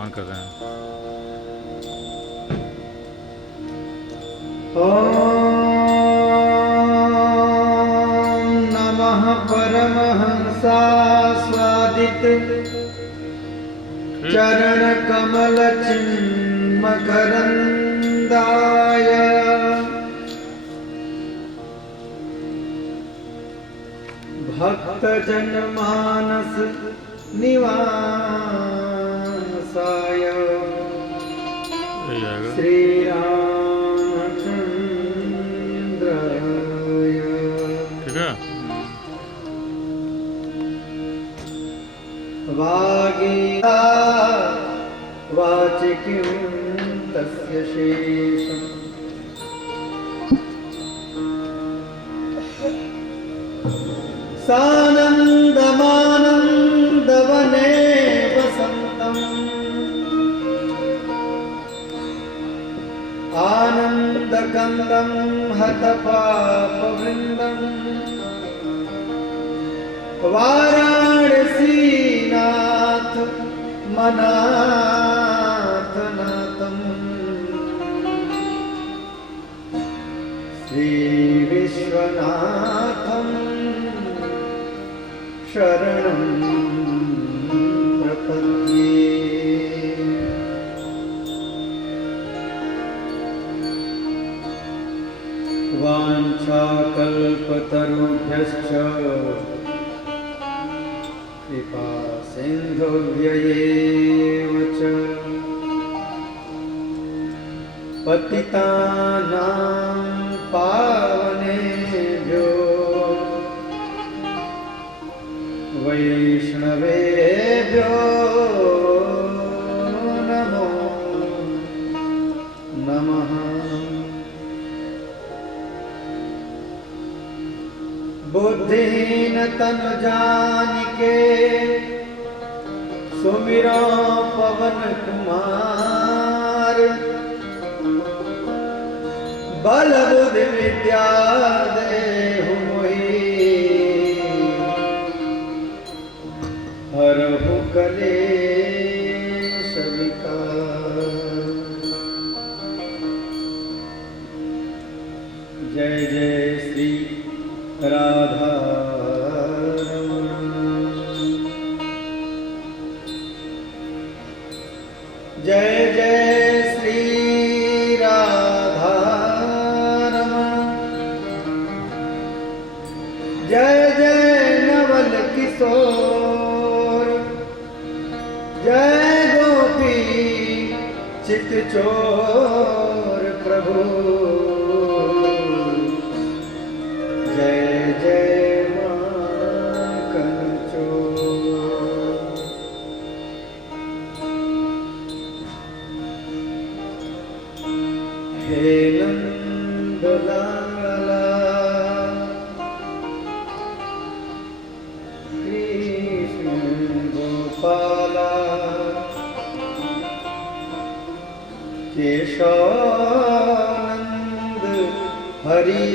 On कर रहे हैं। ॐ नमः परमहंसास्वादित चरणकमलचिन्मकरन्दाय भक्तजनमानस निवासाय श्री रामचंद्राय ठीक है। वागीता वाचिकीं तस्य शेषम् सानन्दमानन्दवने वसन्तम् आनन्दकन्दं हतपापवृन्दम् वाराणसीनाथ मनाथनाथम् श्रीविश्वनाथम् शरणं प्रपद्ये। वाञ्छाकल्पतरुभ्यश्च कृपा सिन्धुभ्यैव च पतितानां पावनेभ्यो वैष्णवेभ्यो नमो नमः। बुद्धिहीन तनु जानिके सुमिरो पवन कुमार बल बुद्धि विद्या देहु मोहि हरहु कलेश विकार। जय जय श्री राधा जय जय श्री राधा जय जय नवल किशोर जय गोपी चित चोर प्रभु जय जय माखन चोर। हे नंदलाला कृष्ण गोपाला केशवानंद हरि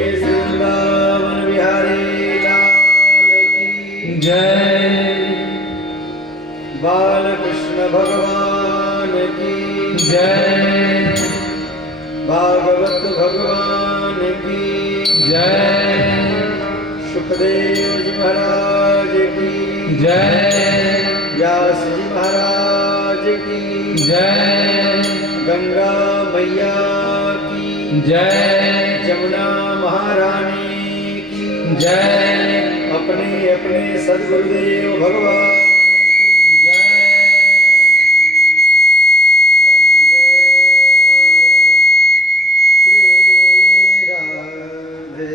बोलिए श्री वृंदावन बिहारी लाल की जय। बालकृष्ण भगवान की जय। भागवत भगवान की जय। सुखदेव जी महाराज की जय। व्यास जी महाराज की जय। गंगा मैया की जय। जमुना महारानी की जय। अपने अपने सद्गुरुदेव भगवान श्री राधे।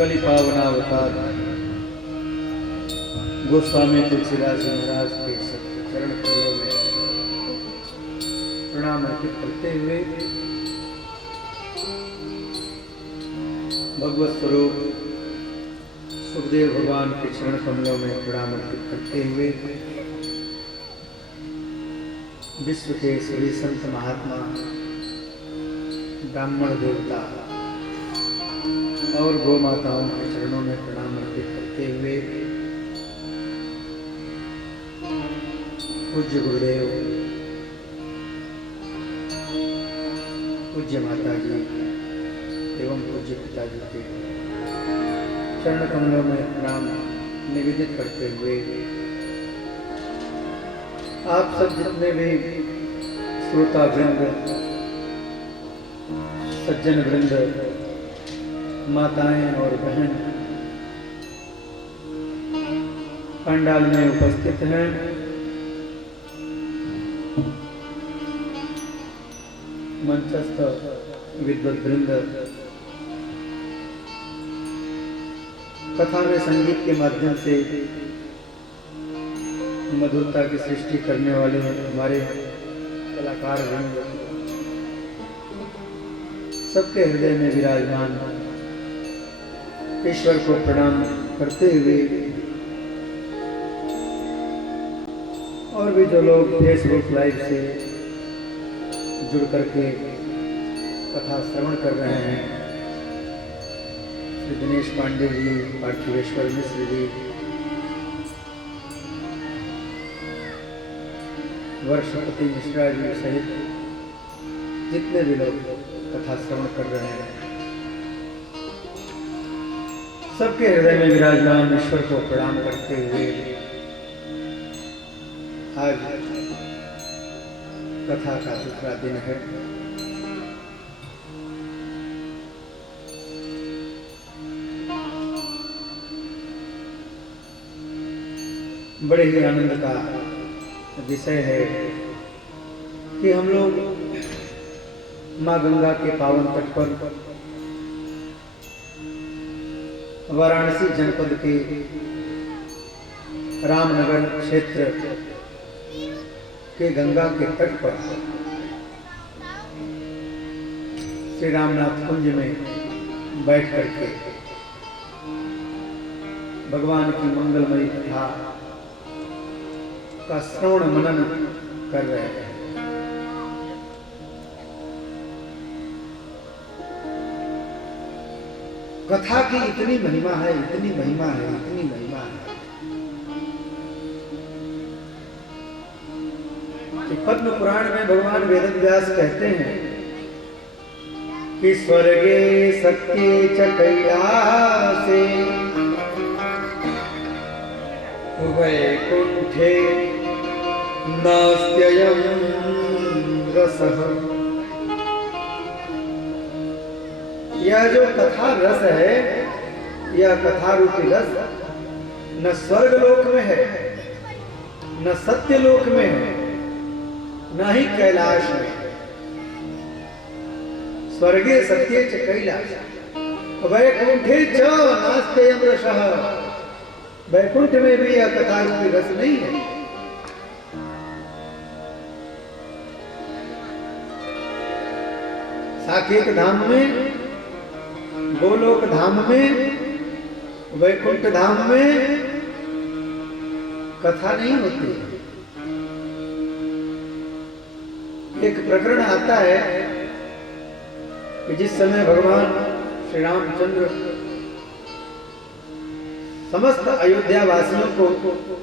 कलि पावनावतार गोस्वामी तुलसीदास जी महाराज के चरण कमलों में प्रणाम अर्पित करते हुए भगवत स्वरूप सुखदेव भगवान के चरण कमलों में प्रणाम अर्पित करते हुए विश्व के सभी संत महात्मा ब्राह्मण देवता और गौ माताओं के चरणों में प्रणाम अर्पित करते हुए पूज्य गुरुदेव, पूज्य माता जी एवं पूज्य पिताजी के चरण कमलों में प्रणाम निवेदित करते हुए आप सब जितने भी श्रोता वृंद, सज्जन वृंद, माताएं और बहन पंडाल में उपस्थित हैं, मंचस्थ विद्वत वृंद, कथा में संगीत के माध्यम से मधुरता की सृष्टि करने वाले हमारे कलाकार वृंद, सबके हृदय में विराजमान ईश्वर को प्रणाम करते हुए और भी जो लोग फेसबुक लाइव से जुड़ करके कथा श्रवण कर रहे हैं, श्री दिनेश पांडे जी, पार्थिवेश्वर मिश्र जी, वर्षपति मिश्रा जी सहित जितने भी लोग कथा श्रवण कर रहे हैं, सबके हृदय में विराजमान ईश्वर को प्रणाम करते हुए आज कथा का दूसरा दिन है। बड़े ही आनंद का विषय है कि हम लोग माँ गंगा के पावन तट पर वाराणसी जनपद के रामनगर क्षेत्र के गंगा के तट पर श्री रामनाथ कुंज में बैठ करके भगवान की मंगलमयी कथा का श्रवण मनन कर रहे हैं। कथा की इतनी महिमा है, इतनी महिमा है, इतनी महिमा है कि पद्म पुराण में भगवान वेदव्यास कहते हैं कि स्वर्गे सत्ये च कैलासे वैकुंठे नास्त्ययं रसः। यह जो कथा रस है, यह कथा रूपी रस न स्वर्ग लोक में है, न सत्य लोक में है, न ही कैलाश में। स्वर्गे सत्ये च कैलाश वैकुंठे च नास्त्ययं रसः। वैकुंठ में भी यह कथा रूपी रस नहीं है। साकेत धाम में, गोलोक धाम में, वैकुंठ धाम में कथा नहीं होती। एक प्रकरण आता है कि जिस समय भगवान श्री रामचंद्र समस्त अयोध्या वासियों को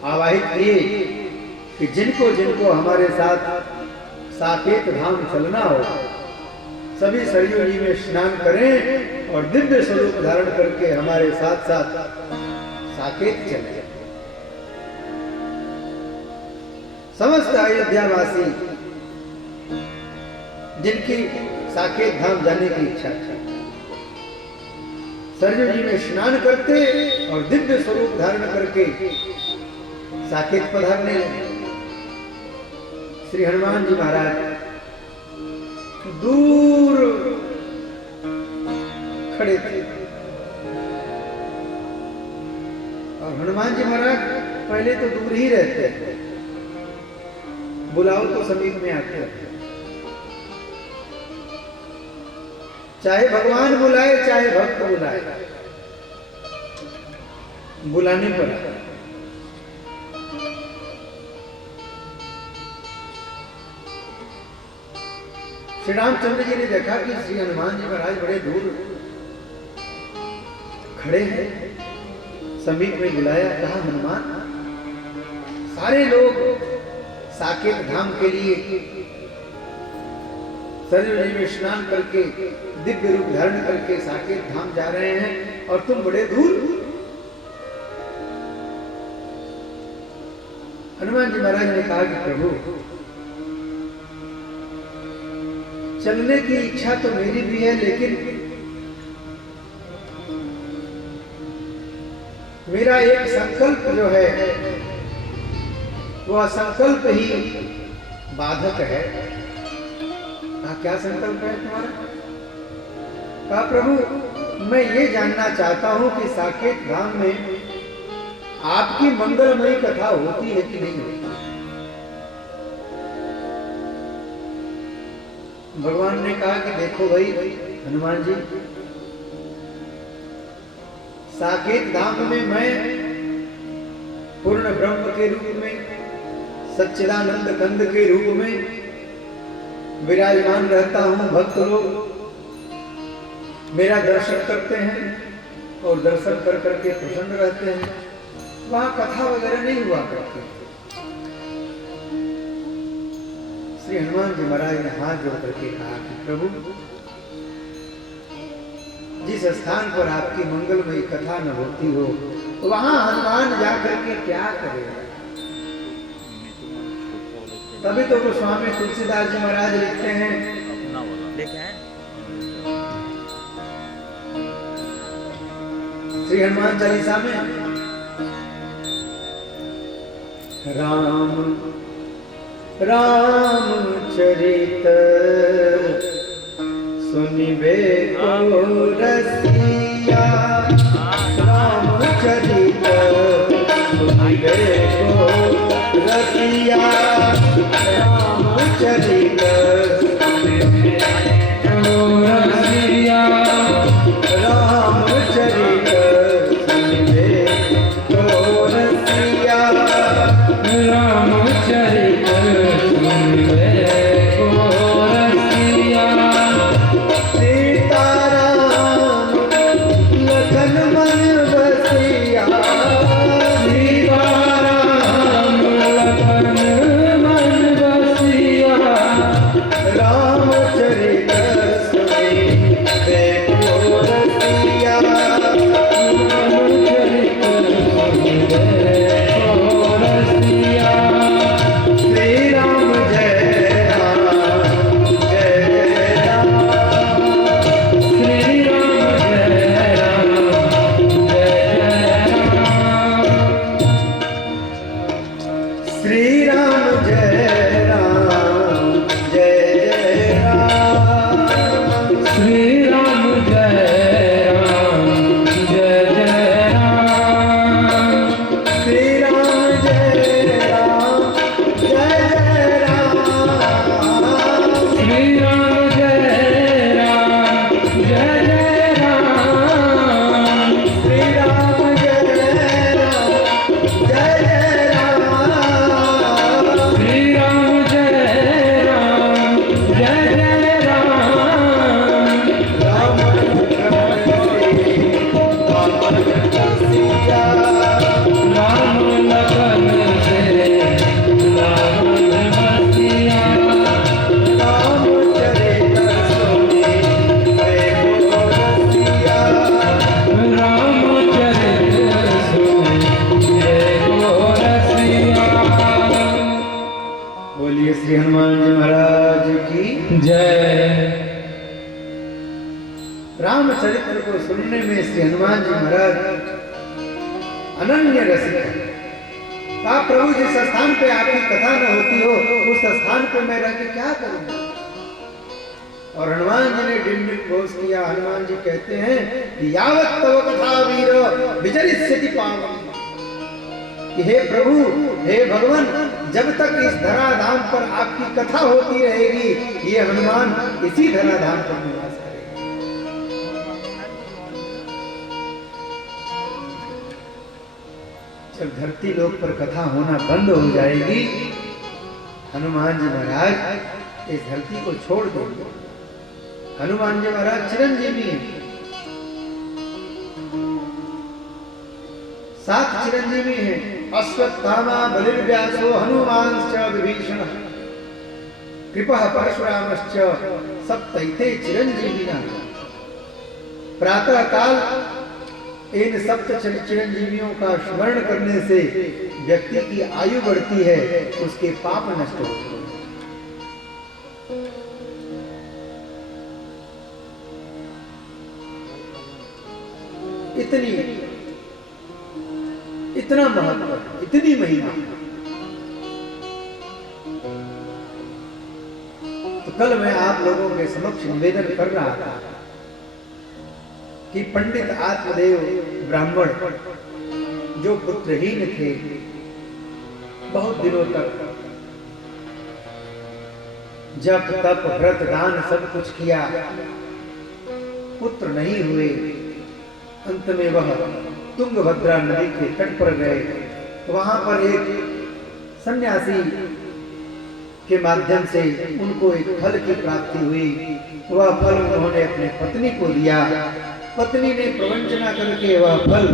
आवाहित किए कि जिनको जिनको हमारे साथ साकेत धाम चलना हो, सभी सरयू जी में स्नान करें और दिव्य स्वरूप धारण करके हमारे साथ साथ साकेत चले। समस्त अयोध्यावासी जिनकी साकेत धाम जाने की इच्छा थी, सरयू जी में स्नान करते और दिव्य स्वरूप धारण करके साकेत पधारने लगे। श्री हनुमान जी महाराज दूर खड़े थे और हनुमान जी महाराज पहले तो दूर ही रहते थे, बुलाओ तो समीप में आते हैं। चाहे भगवान बुलाए चाहे भक्त बुलाए, बुलाने पर श्री रामचंद्र जी ने देखा कि श्री हनुमान जी महाराज बड़े दूर खड़े हैं, समीप में बुलाया, कहा हनुमान, सारे लोग साकेत धाम के लिए सरयू जी में स्नान करके दिव्य रूप धारण करके साकेत धाम जा रहे हैं और तुम बड़े दूर। हनुमान जी महाराज ने कहा कि प्रभु, चलने की इच्छा तो मेरी भी है, लेकिन मेरा एक संकल्प जो है वह संकल्प ही बाधक है। क्या संकल्प है तुम्हारा? कहा प्रभु, मैं ये जानना चाहता हूं कि साकेत धाम में आपकी मंगलमयी कथा होती है कि नहीं होती। भगवान ने कहा कि देखो भाई हनुमान जी, साकेत धाम में मैं पूर्ण ब्रह्म के रूप में, सच्चिदानंद कंद के रूप में विराजमान रहता हूं। भक्त लोग मेरा दर्शन करते हैं और दर्शन कर करके प्रसन्न रहते हैं। वहां कथा वगैरह नहीं हुआ करती। श्री हनुमान जी महाराज ने हाथ जोड़ करके कहा कि प्रभु, जिस स्थान पर आपकी मंगलमयी कथा न होती हो, वहां हनुमान जाकर के क्या करेगा? तभी तो गोस्वामी तुलसीदास जी महाराज लिखते हैं, श्री हनुमान चालीसा में, राम रामचरित सुनिबे को रसिया, रामचरित सुनिबे को रसिया, रामचरित सुनिबे को रसिया, रामचरित सुनिबे को रसिया, रामचरित श्री हनुमान जी महाराज की जय। रामचरित्र को सुनने में श्री हनुमान जी महाराज अनन्य रसिक हैं। आप प्रभु जिस स्थान पे आपकी कथा न होती हो उस स्थान पे मैं रह के क्या करूंगा। और हनुमान जी ने डिंडिक घोष किया। हनुमान जी कहते हैं कि यावत तव कथा वीर विचरिष्यति पावनी, कि हे प्रभु हे भगवान, जब तक इस धराधाम पर आपकी कथा होती रहेगी ये हनुमान इसी धराधाम पर निवास करेगा। जब धरती लोक पर कथा होना बंद हो जाएगी हनुमान जी महाराज इस धरती को छोड़ देंगे। हनुमान जी महाराज चिरंजीवी हैं, 7 चिरंजीवी हैं। अश्वत्थामा बलिर्व्यासो हनुमांश्च विभीषणः कृपः परशुरामश्च सप्तैते चिरंजीविनः। प्रातः काल इन सप्त चिरंजीवियों का स्मरण करने से व्यक्ति की आयु बढ़ती है, उसके पाप नष्ट होते हैं। इतना महत्व, इतनी महिमा। तो कल मैं आप लोगों के समक्ष निवेदन कर रहा था कि पंडित आत्मदेव ब्राह्मण जो पुत्रहीन थे, बहुत दिनों तक जप तप व्रत दान सब कुछ किया, पुत्र नहीं हुए। अंत में वह तुंगभद्रा नदी के तट पर गए। वहां पर एक सन्यासी के माध्यम से उनको एक फल की प्राप्ति हुई। वह फल उन्होंने अपने पत्नी को दिया। पत्नी ने प्रवंचना करके वह फल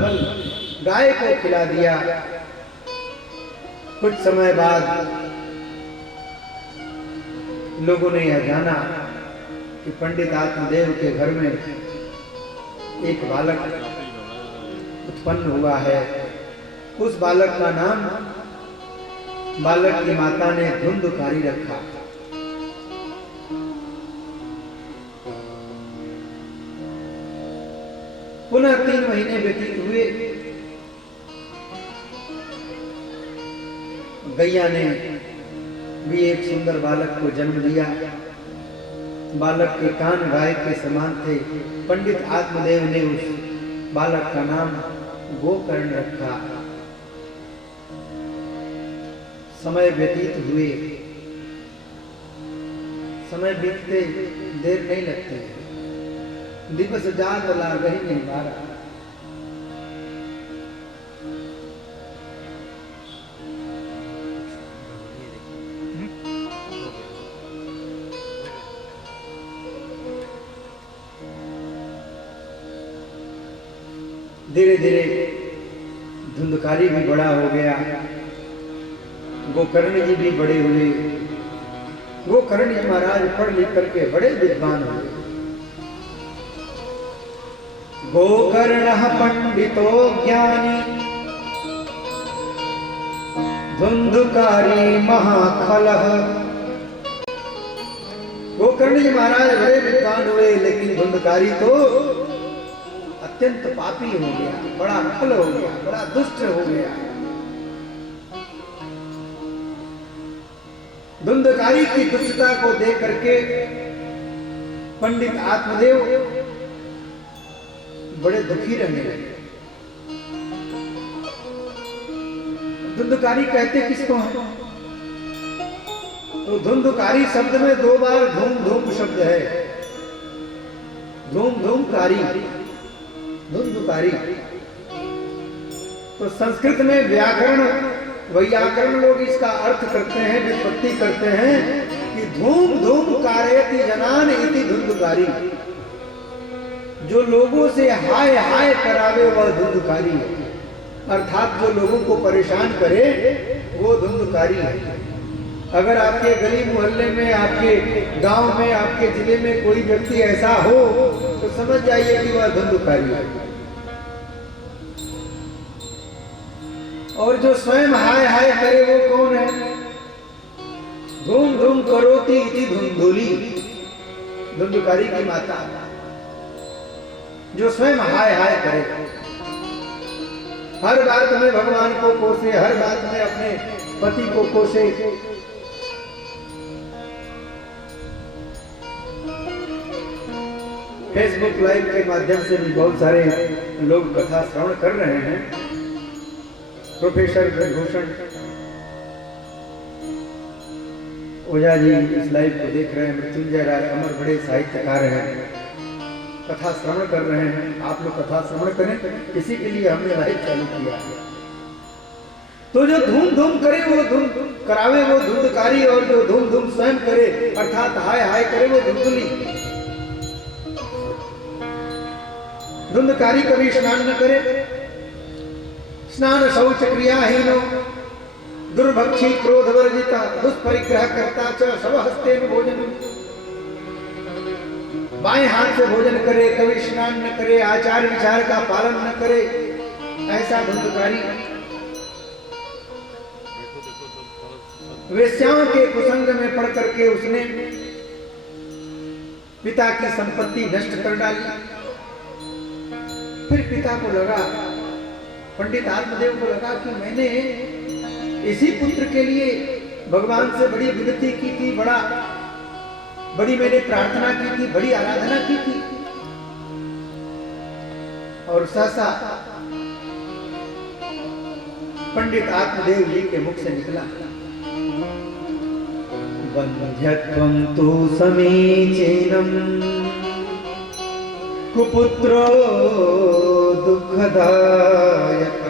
गाय को खिला दिया। कुछ समय बाद लोगों ने यह जाना कि पंडित आत्मदेव के घर में एक बालक उत्पन्न हुआ है। उस बालक का नाम बालक की माता ने धुंधुकारी रखा। पुनः 3 महीने व्यतीत हुए। गैया ने भी एक सुंदर बालक को जन्म दिया। बालक के कान गाय के समान थे। पंडित आत्मदेव ने उस बालक का नाम गोकर्ण रखा। समय व्यतीत हुए। समय बीतते देर नहीं लगती, दिवस जात लाग ही नहीं बारा। धीरे धीरे धुंधकारी भी बड़ा हो गया। गोकर्ण जी भी बड़े हुए। गोकर्ण जी महाराज पढ़ लिख करके बड़े विद्वान हुए। गोकर्ण पंडितो ज्ञानी धुंधकारी महाखलः। गोकर्ण जी महाराज बड़े विद्वान हुए, लेकिन धुंधकारी तो अत्यंत पापी हो गया, बड़ा खल हो गया, बड़ा दुष्ट हो गया। धुंधकारी की दुष्टता को देख करके पंडित आत्मदेव बड़े दुखी रहने लगे। धुंधकारी कहते किसको है? तो धुंधकारी शब्द में 2 बार धूम धूम शब्द है। धूम धूम कारी, धुंधकारी। तो संस्कृत में वैयाकरण लोग इसका अर्थ करते हैं, व्युत्पत्ति करते हैं कि धूम धूम कारयति जनान इति धुंधकारी। जो लोगों से हाय हाय करावे वह धुंधकारी है, अर्थात जो लोगों को परेशान करे वो धुंधकारी है। अगर आपके गली मोहल्ले में, आपके गांव में, आपके जिले में कोई व्यक्ति ऐसा हो तो समझ जाइए कि वह धुंधकारी है। और जो स्वयं हाय हाय करे वो कौन है? धूम धूम करोति इति धुंधुली, धुंधुकारी की माता जो स्वयं हाय हाय करे, हर बात में भगवान को कोसे, हर बात में अपने पति को कोसे। फेसबुक लाइव के माध्यम से भी बहुत सारे लोग कथा श्रवण कर रहे हैं। प्रोफेसर भूषण ओझा जी इस लाइव को देख रहे हैं, मृत्युंजय राय अमर बड़े साहित्यकार हैं, कथा श्रवण कर रहे हैं। आप लोग कथा श्रवण करें, इसी के लिए हमने लाइव चालू किया है। तो जो धूम धूम करे वो धूम करावे वो धुंधकारी, और जो धूम धूम स्वयं करे अर्थात हाय हाय करे वो धुंधुली। धुंधकारी कभी स्नान न करे, स्नान शौच क्रियाहीनो, दुर्भक्षी क्रोध वर्जिता, दुष्परिग्रह करता च सब हस्तेन भोजन। बाएं हाथ से भोजन करे, कभी स्नान न करे, आचार विचार का पालन न करे, ऐसा धुंधकारी। वेश्याओं के कुसंग में पड़ करके उसने पिता की संपत्ति नष्ट कर डाली। फिर पिता को लगा, पंडित आत्मदेव को लगा कि मैंने इसी पुत्र के लिए भगवान से बड़ी विनती की थी, बड़ी मैंने प्रार्थना की थी, बड़ी आराधना की थी, और सहसा पंडित आत्मदेव जी के मुख से निकला, वन्ध्यत्वं तु समीचीनं कुपुत्रो दुःखदायक।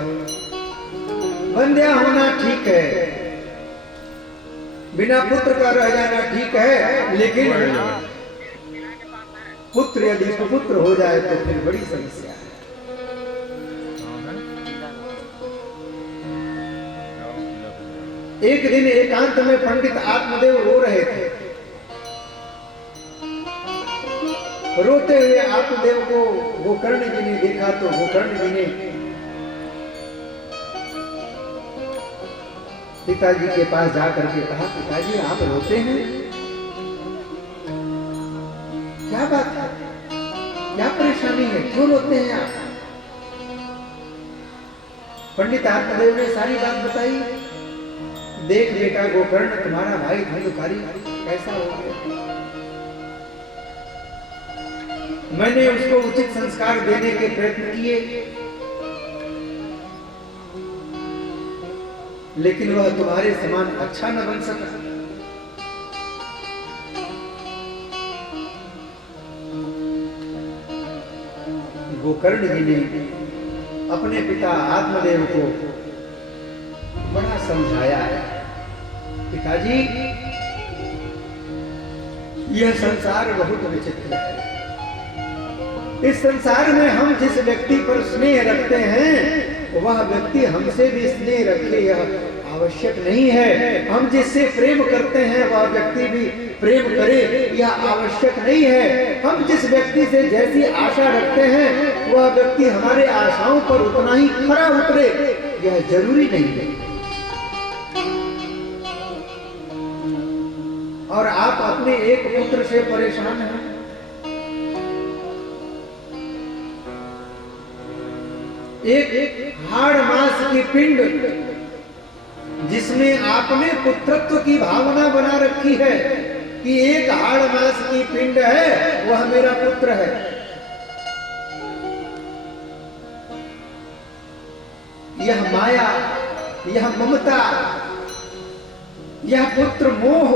बंध्या होना ठीक है, बिना पुत्र का रह जाना ठीक है, लेकिन पुत्र यदि कुपुत्र हो जाए तो फिर बड़ी समस्या है। एक दिन एकांत में पंडित आत्मदेव रो रहे थे। रोते हुए आत्मदेव को गोकर्ण जी ने देखा तो गोकर्ण जी ने पिताजी के पास जाकर के कहा, पिताजी आप रोते हैं, क्या बात है, क्या परेशानी है, क्यों रोते हैं आप? पंडित आत्मदेव ने सारी बात बताई। देख बेटा गोकर्ण, तुम्हारा भाई धुंधकारी कैसा हो गया, मैंने उसको उचित संस्कार देने के प्रयत्न किए, लेकिन वह तुम्हारे समान अच्छा न बन सका। गोकर्ण जी ने अपने पिता आत्मदेव को बड़ा समझाया है, पिताजी यह संसार बहुत विचित्र है। इस संसार में हम जिस व्यक्ति पर स्नेह रखते हैं वह व्यक्ति हमसे भी स्नेह रखे यह आवश्यक नहीं है। हम जिससे प्रेम करते हैं वह व्यक्ति भी प्रेम करे यह आवश्यक नहीं है। हम जिस व्यक्ति से जैसी आशा रखते हैं वह व्यक्ति हमारे आशाओं पर उतना ही खरा उतरे यह जरूरी नहीं है। और आप अपने एक पुत्र से परेशान हैं, एक हाड़ मांस की पिंड जिसमें आपने पुत्रत्व की भावना बना रखी है कि एक हाड़ मांस की पिंड है वह मेरा पुत्र है। यह माया, यह ममता, यह पुत्र मोह,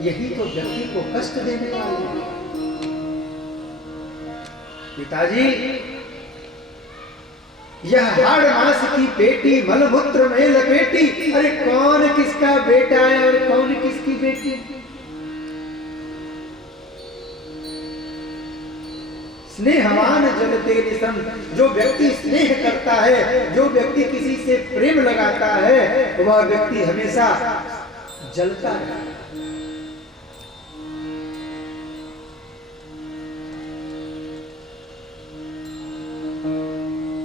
यही तो व्यक्ति को कष्ट देने वाले हैं। पिताजी यह हाड़ मांस की पेटी मलमूत्र में लपेटी, अरे कौन किसका बेटा है और कौन किसकी बेटी? स्नेहवान जलते निसम, जो व्यक्ति स्नेह करता है, जो व्यक्ति किसी से प्रेम लगाता है वह व्यक्ति हमेशा जलता है।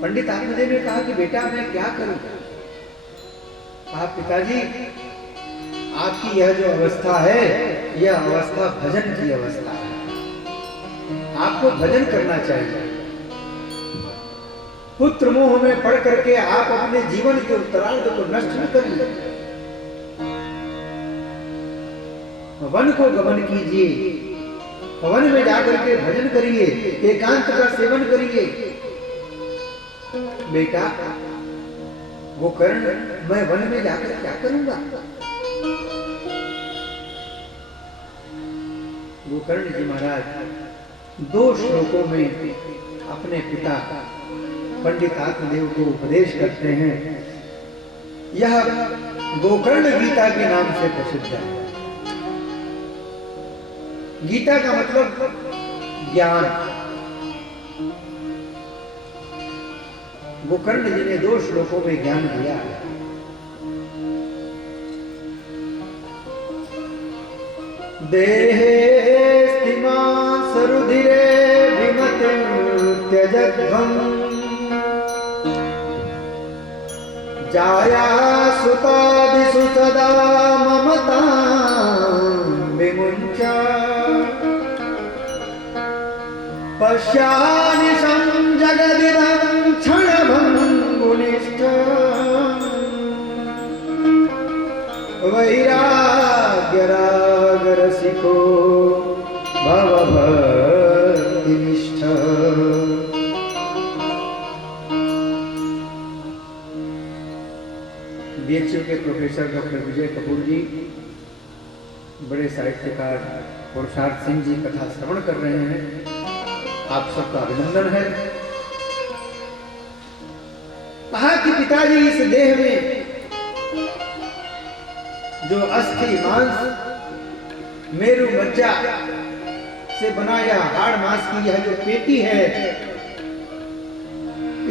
पंडित आत्मदेव ने कहा कि बेटा मैं क्या करूं? कहा पिताजी आपकी यह जो अवस्था है, यह अवस्था भजन की अवस्था है। आपको भजन करना चाहिए। पुत्र मोह में पड़ करके आप अपने जीवन के उत्तरार्ध को नष्ट न करिए। वन को गमन कीजिए, वन में जाकर के भजन करिए, एकांत का सेवन करिए। बेटा गोकर्ण, मैं वन में जाकर क्या करूंगा? गोकर्ण जी महाराज 2 श्लोकों में अपने पिता पंडित आत्मदेव को उपदेश करते हैं। यह गोकर्ण गीता के नाम से प्रसिद्ध है। गीता का मतलब ज्ञान। गोकर्ण जी ने 2 श्लोकों में ज्ञान दिया है। देहेस्तिमां सरुधिरे विमतिं त्यजध्वम् जाया सुतादिषु सदा ममतां विमुञ्च पश्यानिशं जगदिदं क्षणभङ्गुनिष्ठम् वैराग्यरागरसिको भवभक्तिनिष्ठ। बीएचयू के प्रोफेसर डॉक्टर विजय कपूर जी, बड़े साहित्यकार पुरुषार्थ सिंह जी कथा श्रवण कर रहे हैं। आप सबका अभिनंदन है। कहा कि पिताजी इस देह में जो अस्थि मांस मेरु मज्जा से बना यह हाड़ मांस की यह जो पेटी है,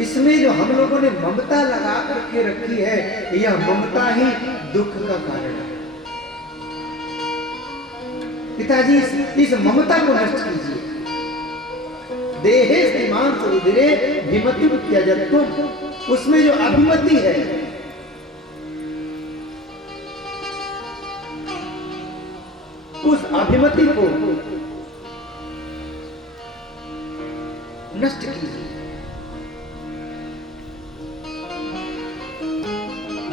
इसमें जो हम लोगों ने ममता लगा करके रखी है, यह ममता ही दुख का कारण है। पिताजी इस ममता को नष्ट कीजिए। देहे स्तिमां सरुधिरे विमतिं त्यजध्वम्, उसमें जो अभिमति है, उस अभिमति को नष्ट कीजिए।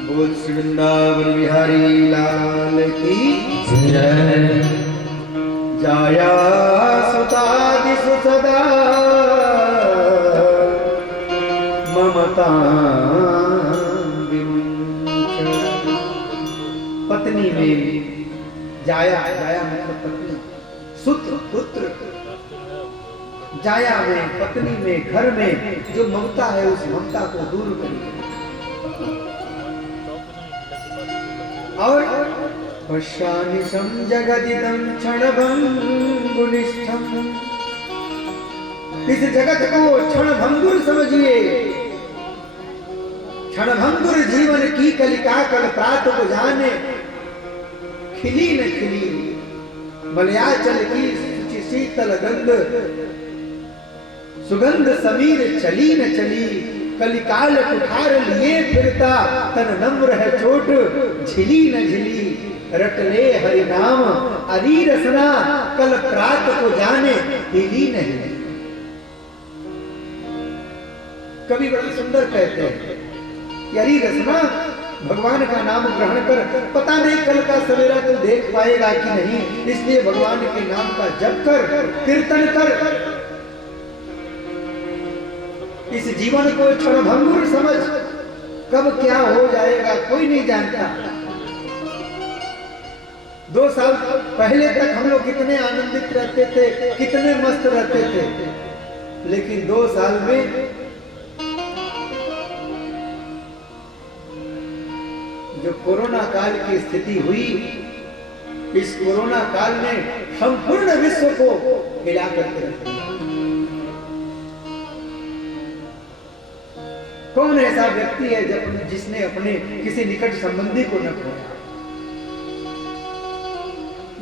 बोल श्री वृंदावन बिहारी लाल की जय। जाया सुतादिषु सदा ममतां विमुञ्च। पत्नी में जाया, जाया मतलब पत्नी, सुत पुत्र, जाया में पत्नी में घर में जो ममता है, उस ममता को दूर करिए। और पश्यानिशं जगदिदं क्षणभङ्गुनिष्ठम्, इस जगत को क्षणभंगुर समझिए। क्षणभंगुर जीवन की कलिका कल प्रात को जाने, खिली न खिली मलयाचल की शीतल गंध, सुगंध समीर चली न चली, कलिकाल कुठार लिए फिरता, तन नम्र है चोट झिली न झिली, रट ले हरि नाम अरी रसना, कल प्रात को जाने हिली न हिली। कवि बड़ा सुंदर कहते हैं, अरी रसना, भगवान का नाम ग्रहण कर, पता नहीं कल का सवेरा तू देख पाएगा कि नहीं, इसलिए भगवान के नाम का जप कर, कीर्तन कर। इस जीवन को क्षणभंगुर समझ, कब क्या हो जाएगा कोई नहीं जानता। 2 साल पहले तक हम लोग कितने आनंदित रहते थे, कितने मस्त रहते थे, लेकिन 2 साल में जो कोरोना काल की स्थिति हुई, इस कोरोना काल ने संपूर्ण विश्व को हिला करके रख दिया। कौन ऐसा व्यक्ति है जिसने अपने किसी निकट संबंधी को न खोया?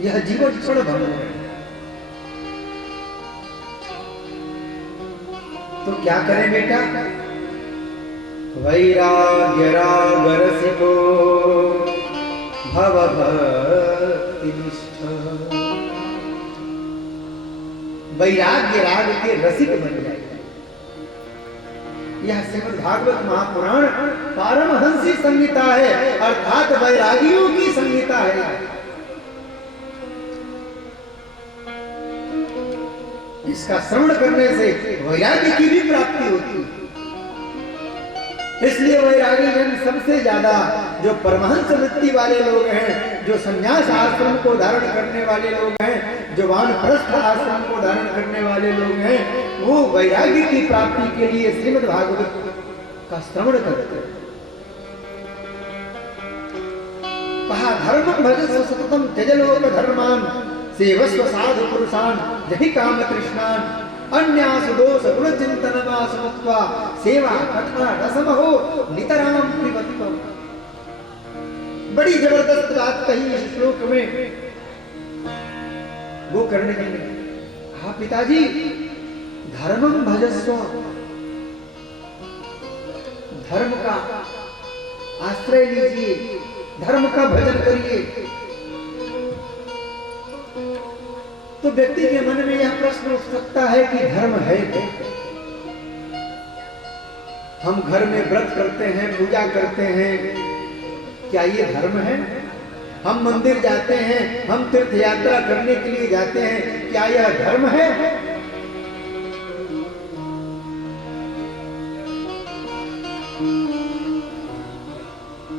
यह जीवन क्षणभंगुर है। तो क्या करें बेटा? वैराग्य राग रसिको भवभक्तिनिष्ठ। सत्यनिष्ठ। वैराग्य राग के रसिक बन जाए। यह श्रीमद् भागवत महापुराण पारमहंसी संहिता है, अर्थात वैरागियों की संहिता है। इसका श्रवण करने से वैराग्य की भी प्राप्ति होती है। इसलिए वैरागी जन सबसे ज्यादा जो परमहंस वृत्ति वाले लोग हैं, जो संन्यास आश्रम को धारण करने वाले लोग हैं, जो वानप्रस्थ आश्रम को धारण करने वाले लोग हैं, वो वैराग्य की प्राप्ति के लिए श्रीमद् भागवत का श्रवण करते हैं। कहा धर्मं भजस्व सततं त्यज लोक धर्मान् सेवस्व साधु पुरुषान् जहि काम तृष्णान् अन्यासु दोष गुण चिंतनवास मुक्त्वा सेवा कथा रसमहो नितराम पिबत्वम्। बड़ी जबरदस्त बात कही इस श्लोक में गोकर्ण जी ने। कहा पिताजी धर्मं भजस्व, धर्म का आश्रय लीजिए, धर्म का भजन करिए। तो व्यक्ति के मन में यह प्रश्न उठ सकता है कि धर्म है क्या? हम घर में व्रत करते हैं, पूजा करते हैं, क्या ये धर्म है? हम मंदिर जाते हैं, हम तीर्थ यात्रा करने के लिए जाते हैं, क्या यह धर्म है?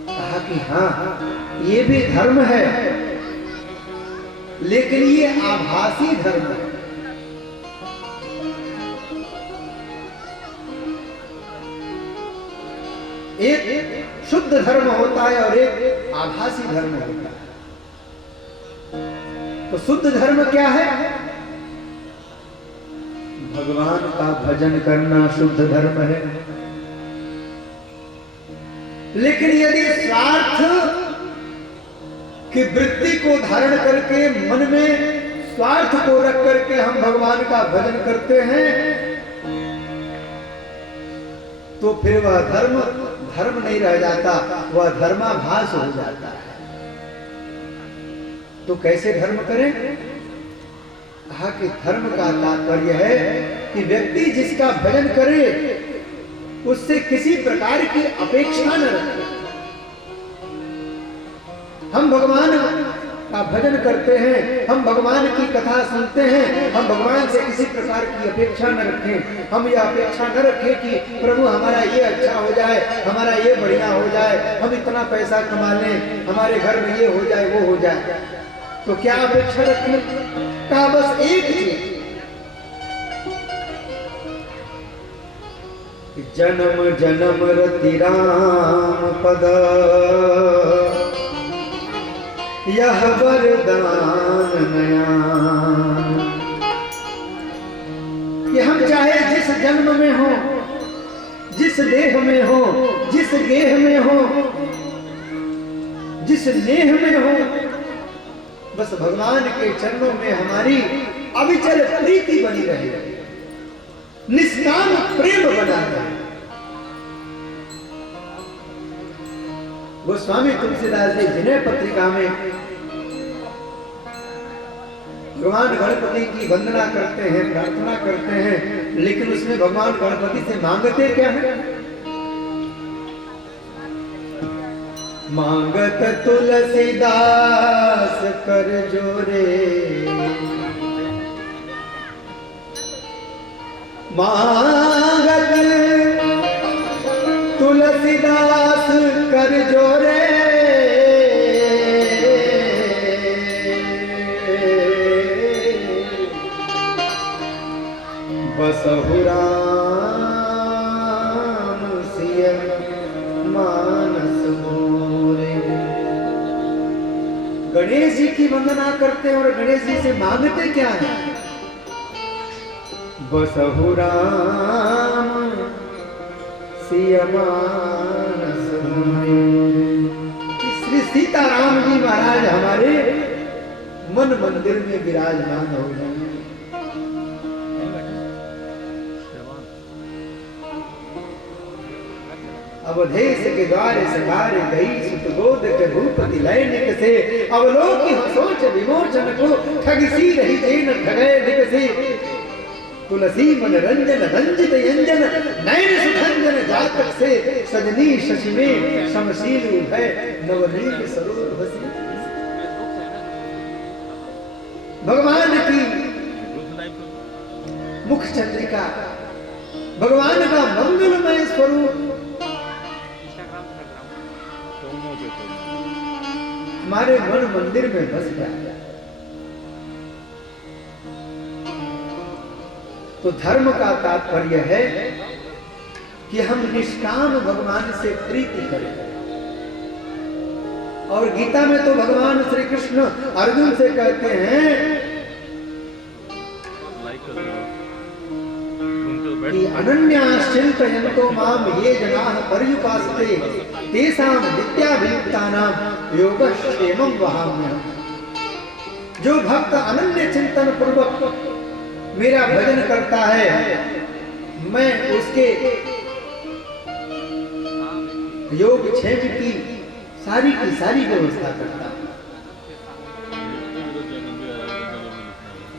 कहा कि हाँ ये भी धर्म है, लेकिन ये आभासी धर्म है। एक शुद्ध धर्म होता है और एक आभासी धर्म होता है। तो शुद्ध धर्म क्या है? भगवान का भजन करना शुद्ध धर्म है। लेकिन यदि स्वार्थ कि वृत्ति को धारण करके मन में स्वार्थ को रख करके हम भगवान का भजन करते हैं, तो फिर वह धर्म धर्म नहीं रह जाता, वह धर्माभास हो जाता है। तो कैसे धर्म करें? कहा कि धर्म का तात्पर्य है कि व्यक्ति जिसका भजन करे उससे किसी प्रकार की अपेक्षा न रखे। हम भगवान का भजन करते हैं, हम भगवान की कथा सुनते हैं, हम भगवान से किसी प्रकार की अपेक्षा न रखें। हम यह अपेक्षा न रखें कि प्रभु हमारा ये अच्छा हो जाए, हमारा ये बढ़िया हो जाए, हम इतना पैसा कमा लें, हमारे घर में ये हो जाए, वो हो जाए। तो क्या अपेक्षा रखें? कहा बस एक चीज, जन्म जन्म रति राम पद यह वरदान नया। कि हम चाहे जिस जन्म में हो, जिस देह में हो, जिस गेह में हो, जिस नेह में हो, बस भगवान के चरणों में हमारी अविचल प्रीति बनी रहे, निष्काम प्रेम बना रहे। गोस्वामी तुलसीदास जी विनय पत्रिका में भगवान गणपति की वंदना करते हैं, प्रार्थना करते हैं, लेकिन उसमें भगवान गणपति से मांगते क्या है? मांगत तुलसीदास कर जोरे, मांगत तुलसीदास कर जोरे, बसहु राम सिय मानस मोरे। गणेश जी की वंदना करते हैं और गणेश जी से मांगते क्या है? बसहु राम सिय मानस मोरे। श्री सीताराम जी महाराज हमारे मन मंदिर में विराजमान हो गए। अवधेश के द्वारे सगार गई सुत गोद के भूपति लैनिक से अवलोकी सोच विमोचन को ठग सी रही चैन ठगै दिक से तुलसी मन रंजन रंजित यंजन नयन सुखंजन जातक से सजनी शशि में समशील है नवनीत सरोवर बसी। भगवान की मुख चंद्रिका, भगवान का मंगलमय स्वरूप हमारे मन मंदिर में बस गया। तो धर्म का तात्पर्य है कि हम निष्काम भगवान से प्रीति करें। और गीता में तो भगवान श्री कृष्ण अर्जुन से कहते हैं कि अनन्याश्चिन्तयन्तो माम ये जनाः पर्युपासते तेषां नित्याभियुक्तानां योगक्षेमं वहाम्यहम्। जो भक्त अनन्य चिंतन पूर्वक मेरा भजन करता है, मैं उसके योग क्षेम की सारी व्यवस्था करता हूं।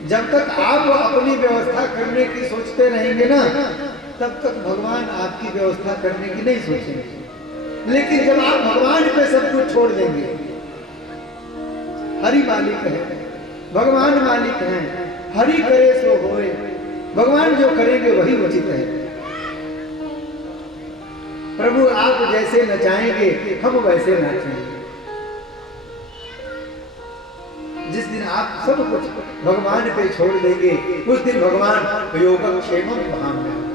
जब तक आप अपनी व्यवस्था करने की सोचते रहेंगे ना, तब तक भगवान आपकी व्यवस्था करने की नहीं सोचेंगे। लेकिन जब आप भगवान पे सब कुछ छोड़ देंगे, हरि मालिक है, भगवान मालिक है, हरि करे सो होए, भगवान जो करेंगे वही उचित है। प्रभु आप जैसे नचाएंगे हम वैसे नाचेंगे। जिस दिन आप सब कुछ भगवान पे छोड़ देंगे, उस दिन भगवान योगक्षेमं वहाम्यहम्,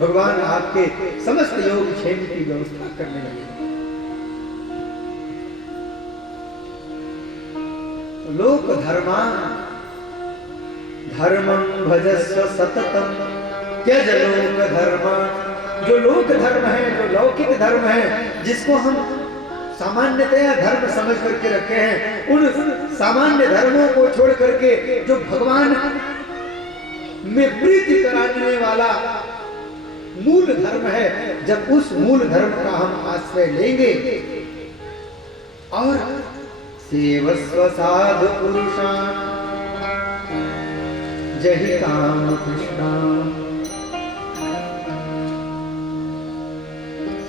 भगवान आपके समस्त योग क्षेम की व्यवस्था करने लगे। लोक धर्मान् धर्मं भजस्व सततम त्यज लोक धर्मान्। जो लोक धर्म है, जो लौकिक धर्म है, जिसको हम सामान्यतया धर्म समझ करके रखे हैं, उन सामान्य धर्मों को छोड़ करके जो भगवान में प्रीति कराने वाला मूल धर्म है, जब उस मूल धर्म का हम आश्रय लेंगे और सेवस्व साधु पुरुषान् जहि काम कृष्णा,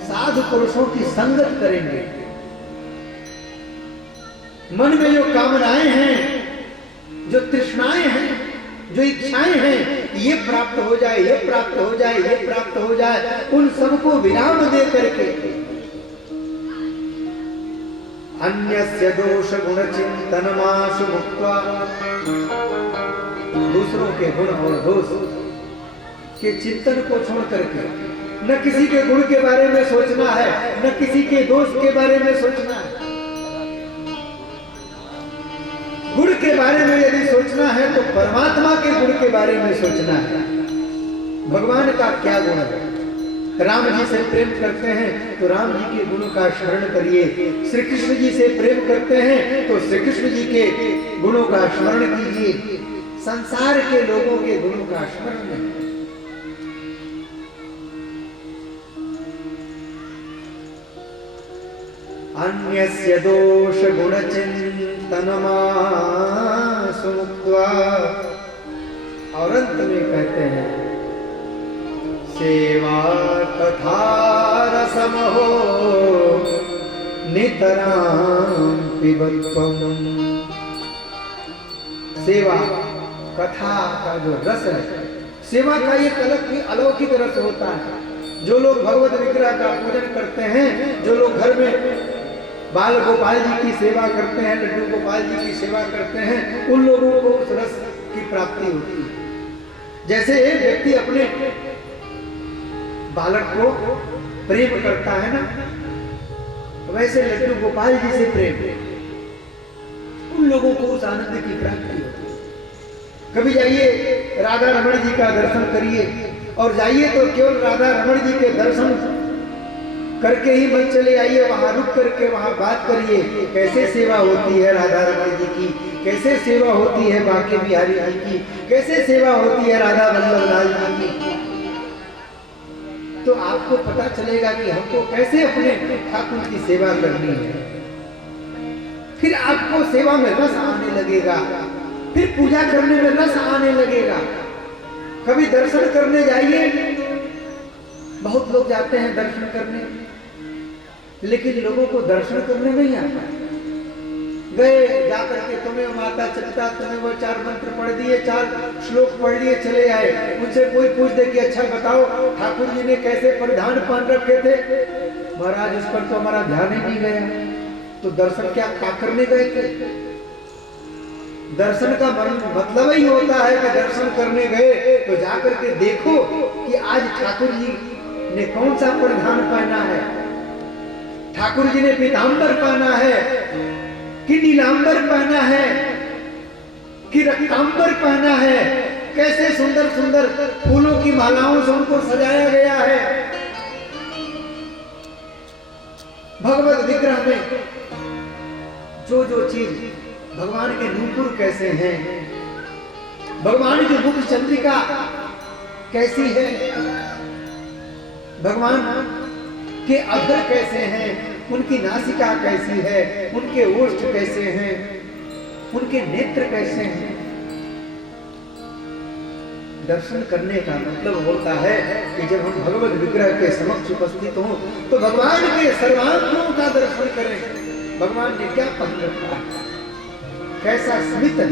साधु पुरुषों की संगत करेंगे, मन में जो कामनाएं हैं, जो तृष्णाएं हैं, जो इच्छाएं हैं, ये प्राप्त हो जाए, ये प्राप्त हो जाए, ये प्राप्त हो जाए, उन सबको विराम दे करके अन्यस्य दोष गुण चिंतनमाशु मुक्त्वा, दूसरों के गुण और दोष के चिंतन को छोड़ करके, न किसी के गुण के बारे में सोचना है, न किसी के दोष के बारे में सोचना है। गुण के बारे में यदि सोचना है तो परमात्मा के गुण के बारे में सोचना है। भगवान का क्या गुण है? राम जी से प्रेम करते हैं तो राम जी के गुणों का स्मरण करिए, श्री कृष्ण जी से प्रेम करते हैं तो श्री कृष्ण जी के गुणों का स्मरण कीजिए, संसार के लोगों के गुणों का स्मरण नहीं। अन्यस्य दोष गुण चिंतनमाशु मुक्त्वा, और अंत में कहते हैं सेवा तथा रसमहो नितरां पिबत्वम्। सेवा कथा का जो रस है, सेवा का एक अलग अलौकिक रस होता है। जो लोग भगवत विग्रह का पूजन करते हैं, जो लोग घर में बाल गोपाल जी की सेवा करते हैं, लड्डू गोपाल जी की सेवा करते हैं, उन लोगों को उस रस की प्राप्ति होती है। जैसे एक व्यक्ति अपने बालक को प्रेम करता है ना, वैसे लड्डू गोपाल जी से प्रेम, उन लोगों को उस आनंद की प्राप्ति होती है। कभी जाइए राधा रमण जी का दर्शन करिए, और जाइए तो केवल राधा रमण जी के दर्शन करके ही मत चले आइए, वहां रुक करके वहां बात करिए, कैसे सेवा होती है राधा रमण जी की, कैसे सेवा होती है बांके बिहारी जी की, कैसे सेवा होती है राधा वल्लभ लाल जी की। तो आपको पता चलेगा कि हमको कैसे अपने ठाकुर की सेवा करनी है। फिर आपको सेवा में रस आने लगेगा, फिर पूजा करने में रस आने लगेगा। कभी दर्शन करने जाइए, बहुत लोग जाते हैं दर्शन करने, लेकिन लोगों को दर्शन करने नहीं आता। गए जाकर के तुम्हें माता चलता, तुम्हें वो 4 मंत्र पढ़ दिए, 4 श्लोक पढ़ लिए, चले आए। उनसे कोई पूछ दे कि अच्छा बताओ ठाकुर जी ने कैसे परिधान पहन रखे थे? महाराज उस पर तो हमारा ध्यान ही नहीं गया। तो दर्शन क्या खा करने गए थे? दर्शन का मतलब ही होता है कि दर्शन करने गए तो जाकर के देखो कि आज ठाकुर जी ने कौन सा परिधान पहना है। ठाकुर जी ने पीतांबर पहना है कि नीलांबर पहना है कि रक्तांबर पहना है। कैसे सुंदर सुंदर फूलों की मालाओं से उनको सजाया गया है। भगवत विग्रह में जो जो चीज, भगवान के नूपुर कैसे हैं, भगवान की मुख चंद्रिका कैसी है, भगवान के अधर कैसे हैं, उनकी नासिका कैसी है, उनके ओष्ठ कैसे हैं, उनके नेत्र कैसे हैं। दर्शन करने का मतलब होता है कि जब हम भगवत विग्रह के समक्ष उपस्थित हों तो भगवान के सर्वांगों का दर्शन करें। भगवान ने क्या पहन रखा है, कैसा स्मित है।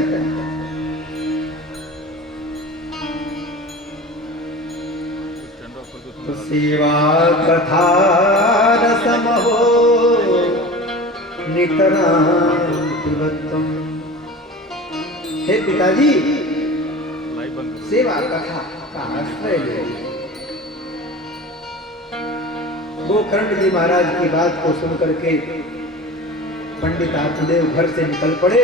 तो सेवा कथा रसमहो नितराम। हे पिताजी, सेवा कथा का आश्रय ले। गोकर्ण जी महाराज की बात को सुनकर के पंडित आत्मदेव घर से निकल पड़े।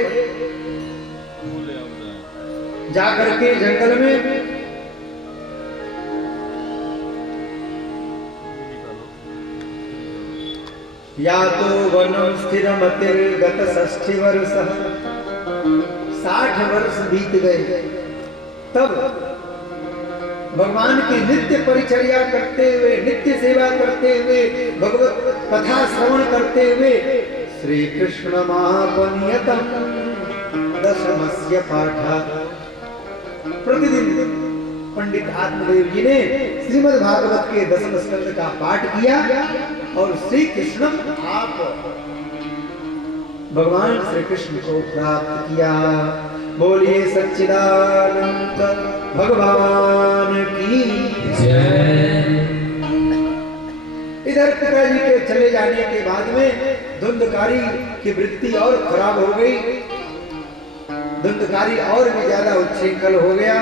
जाकर के जंगल में या तो वनम स्थिरमतिर्गत 60 वर्ष, 60 वर्ष बीत गए। तब भगवान की नित्य परिचर्या करते हुए, नित्य सेवा करते हुए, भगवत कथा श्रवण करते हुए श्री कृष्ण महापनियतम दशमस्य पाठ। प्रतिदिन पंडित आत्मदेव जी ने श्रीमद् भागवत के 10वें स्कंद का पाठ किया और श्री कृष्ण आप भगवान श्री कृष्ण को प्राप्त किया। बोलिए सच्चिदानंद भगवान की जय। इधर पिताजी के चले जाने के बाद में धुंधकारी की वृत्ति और खराब हो गई। धुंधकारी और भी ज्यादा उच्छृंखल हो गया।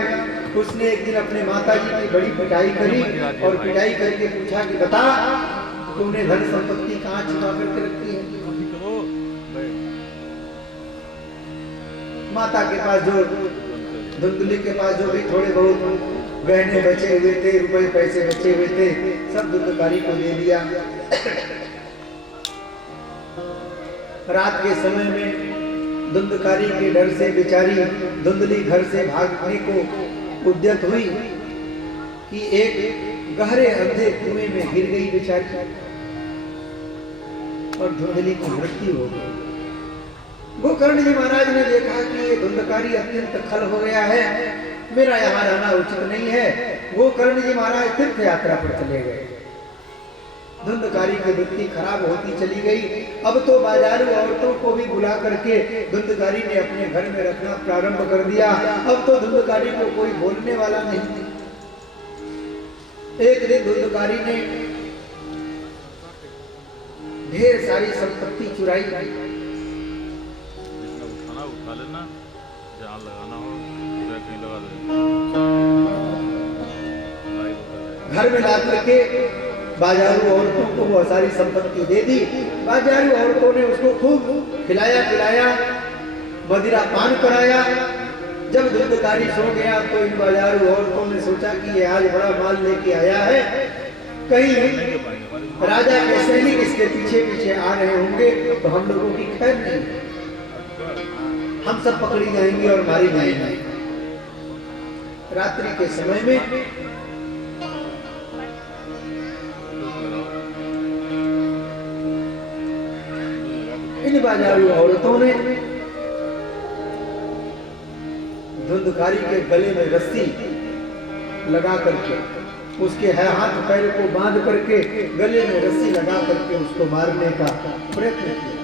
उसने एक दिन अपने माताजी की बड़ी पिटाई करी और पिटाई करके पूछा कि बता तुमने धन संपत्ति कहाँ छुपा करके रखी है? माता के पास जो, धुंधली के पास जो भी थोड़े बहुत गहने बचे हुए थे, रुपए पैसे बचे हुए थे, सब धुंधकारी को दे दिया। रात के समय में धुंधकारी के डर से बेचारी धुंधली घर से भागने को उद्यत हुई कि एक गहरे अंधे कुएं में गिर गई बेचारी और धुंधली की मृत्यु हो गई। गोकर्ण जी महाराज ने देखा कि ये धुंधकारी अत्यंत खल हो गया है, मेरा यहाँ रहना उचित नहीं है। गोकर्ण जी महाराज तीर्थ यात्रा पर चले गए। धुंधकारी की वृत्ति खराब होती चली गई। अब तो बाजारू औरतों को भी बुला करके धुंधकारी ने अपने घर में रखना प्रारंभ कर दिया। अब तो धुंधकारी को कोई बोलने वाला नहीं। एक दिन धुंधकारी ने ढेर सारी संपत्ति चुराई। उठा लेना, जहाँ लगाना हो कहीं लगा दे। घर में ला करके बाजारू औरतों को वो सारी संपत्ति दे दी। बाजारू औरतों ने उसको खूब खिलाया पिलाया, मदिरा पान कराया। जब धुंधकारी सो गया तो इन बाजारू औरतों ने सोचा कि ये आज बड़ा माल लेके आया है, कहीं राजा के सैनिक इसके पीछे पीछे आ रहे होंगे तो हम लोगों की खैर नहीं, हम सब पकड़ी जाएंगे और मारी जाएंगे। रात्रि के समय में इन बाजारू औरतों ने धुंधकारी के गले में रस्सी लगा करके, उसके हाथ पैर को बांध करके गले में रस्सी लगा करके उसको मारने का प्रयत्न किया।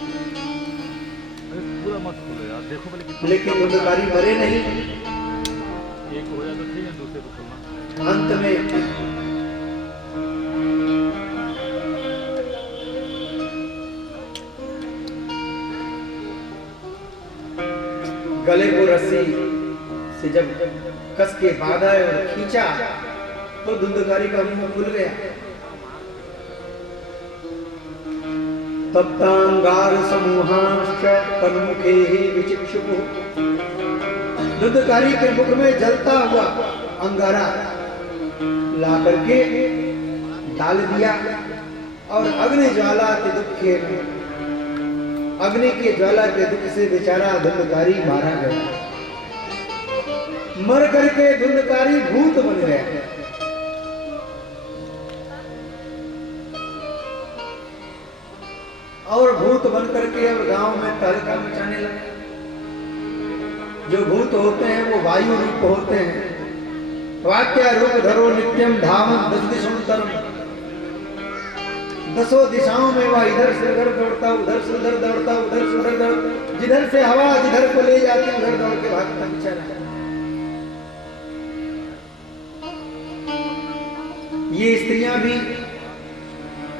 अरे पूरा मत खोलो यार, देखो पहले कितना। लेकिन धुंधकारी मरे नहीं। एक हो जाए तो ठीक है, दूसरे को खोलना। अंत में गले को रस्सी से जब कस के बांधा और खींचा तो धुंधकारी का मुंह खुल गया। तप्तांगार समूहांश्च तन्मुखे ही विचिक्षुः। धुंधकारी के मुख में जलता हुआ अंगारा ला करके डाल दिया और अग्नि ज्वाला के दुखे, अग्नि के ज्वाला के दुख से बेचारा धुंधकारी मारा गया। मर करके धुंधकारी भूत बन गया। और भूत बन करके अब गांव में तहलका मचाने लगे। जो भूत होते हैं वो वायु रूप होते हैं। वाक्या रूप धरो नित्यम धामम दस दिशोत्तरम। दसों दिशाओं में वह इधर से उधर दौड़ता, उधर से उधर दौड़ता, उधर से उधर दौड़ता, जिधर से हवा जिधर को ले जाती उधर दौड़ के भागता बेचारा। ये स्त्रियां भी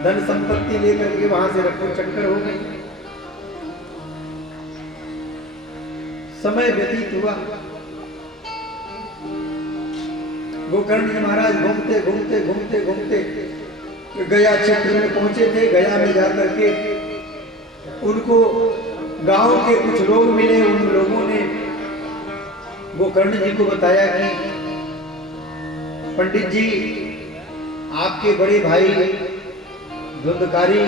धन संपत्ति लेकर के वहां से रफू चक्कर हो गई। समय व्यतीत हुआ। गोकर्ण जी महाराज घूमते घूमते घूमते घूमते गया क्षेत्र में पहुंचे थे। गया में जाकर के उनको गांव के कुछ लोग मिले। उन लोगों ने गोकर्ण जी को बताया कि पंडित जी, आपके बड़े भाई धुंधकारी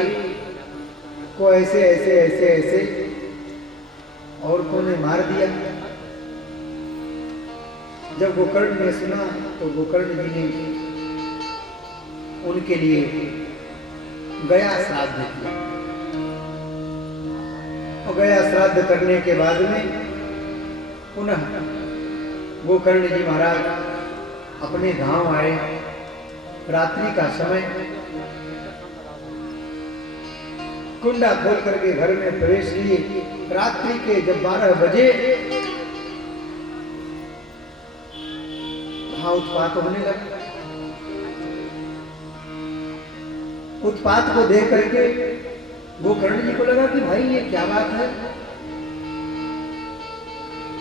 को ऐसे ऐसे ऐसे ऐसे औरतों ने मार दिया। जब गोकर्ण ने सुना तो गोकर्ण जी ने उनके लिए गया श्राद्ध किया। और गया श्राद्ध करने के बाद में पुनः गोकर्ण जी महाराज अपने गांव आए। रात्रि का समय, कुंडा खोल करके घर में प्रवेश किए। रात्रि के जब 12 बजे वहां उत्पात होने लगा। उत्पात को देख करके गोकर्ण जी को लगा कि भाई ये क्या बात है।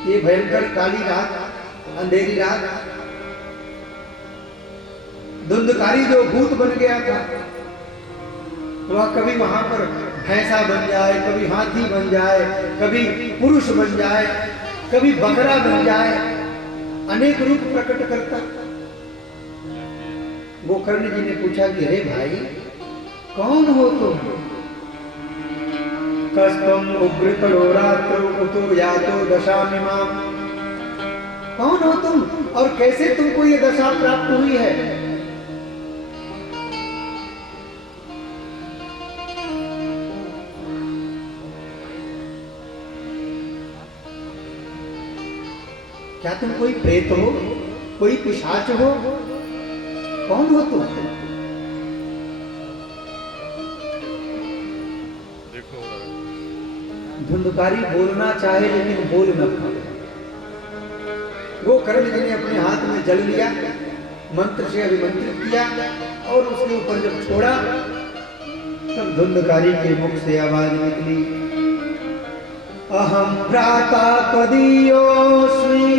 ये भयंकर काली रात, अंधेरी रात, धुंधकारी जो भूत बन गया था वह कभी वहां पर भैंसा बन जाए, कभी हाथी बन जाए, कभी पुरुष बन जाए, कभी बकरा बन जाए, अनेक रूप प्रकट करता। गोकर्ण जी ने पूछा कि अरे भाई कौन हो तुम? कस्तम उग्रतरो रात्रो उतो यातो दशामि माम। कौन हो तुम और कैसे तुमको ये दशा प्राप्त हुई है? क्या तुम कोई प्रेत हो, कोई पिशाच हो? कौन हो तुम? देखो धुंधकारी बोलना चाहे लेकिन बोल न पाए। गोकर्ण जी ने अपने हाथ में जल लिया, मंत्र से अभिमंत्रित किया और उसके ऊपर जब छोड़ा तब धुंधकारी के मुख से आवाज निकली, अहम भ्राता त्वदीयोऽस्मि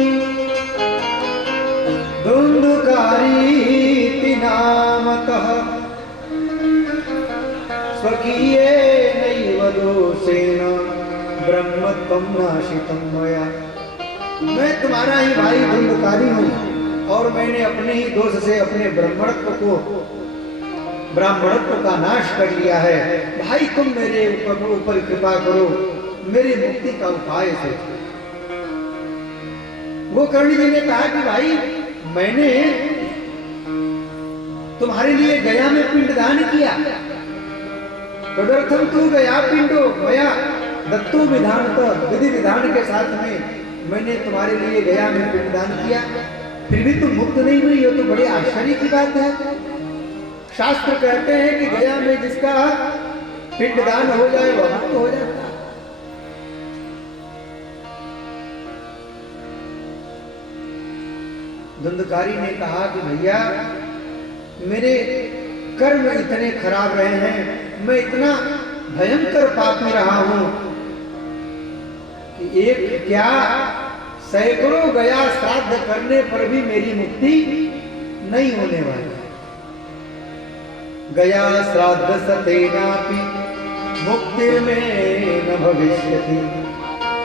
धुंधकारीति नामतः स्वकीयेनैव दोषेण ब्रह्मत्वं नाशितं मया। मैं तुम्हारा ही भाई धुंधकारी हूँ और मैंने अपने ही दोष से अपने ब्राह्मणत्व का नाश कर लिया है। भाई तुम मेरे ऊपर कृपा करो, मेरी मुक्ति का उपाय से। गोकर्ण जी ने कहा कि भाई मैंने तुम्हारे लिए गया में पिंडदान किया, तदर्थम तू गया पिंडो मया दत्तो विधान तो विधि विधान के साथ में मैंने तुम्हारे लिए गया में पिंडदान किया, फिर भी तुम मुक्त नहीं हुई हो, तो बड़े आश्चर्य की बात है। शास्त्र कहते हैं कि गया में जिसका पिंडदान हो जाए वह मुक्त हो जाता है। धुंधकारी ने कहा कि भैया मेरे कर्म इतने खराब रहे हैं, मैं इतना भयंकर पापी रहा हूं कि एक क्या सैकड़ों गया श्राद्ध करने पर भी मेरी मुक्ति नहीं होने वाली। गया श्राद्ध सतेनापि मुक्ति में न भविष्यति।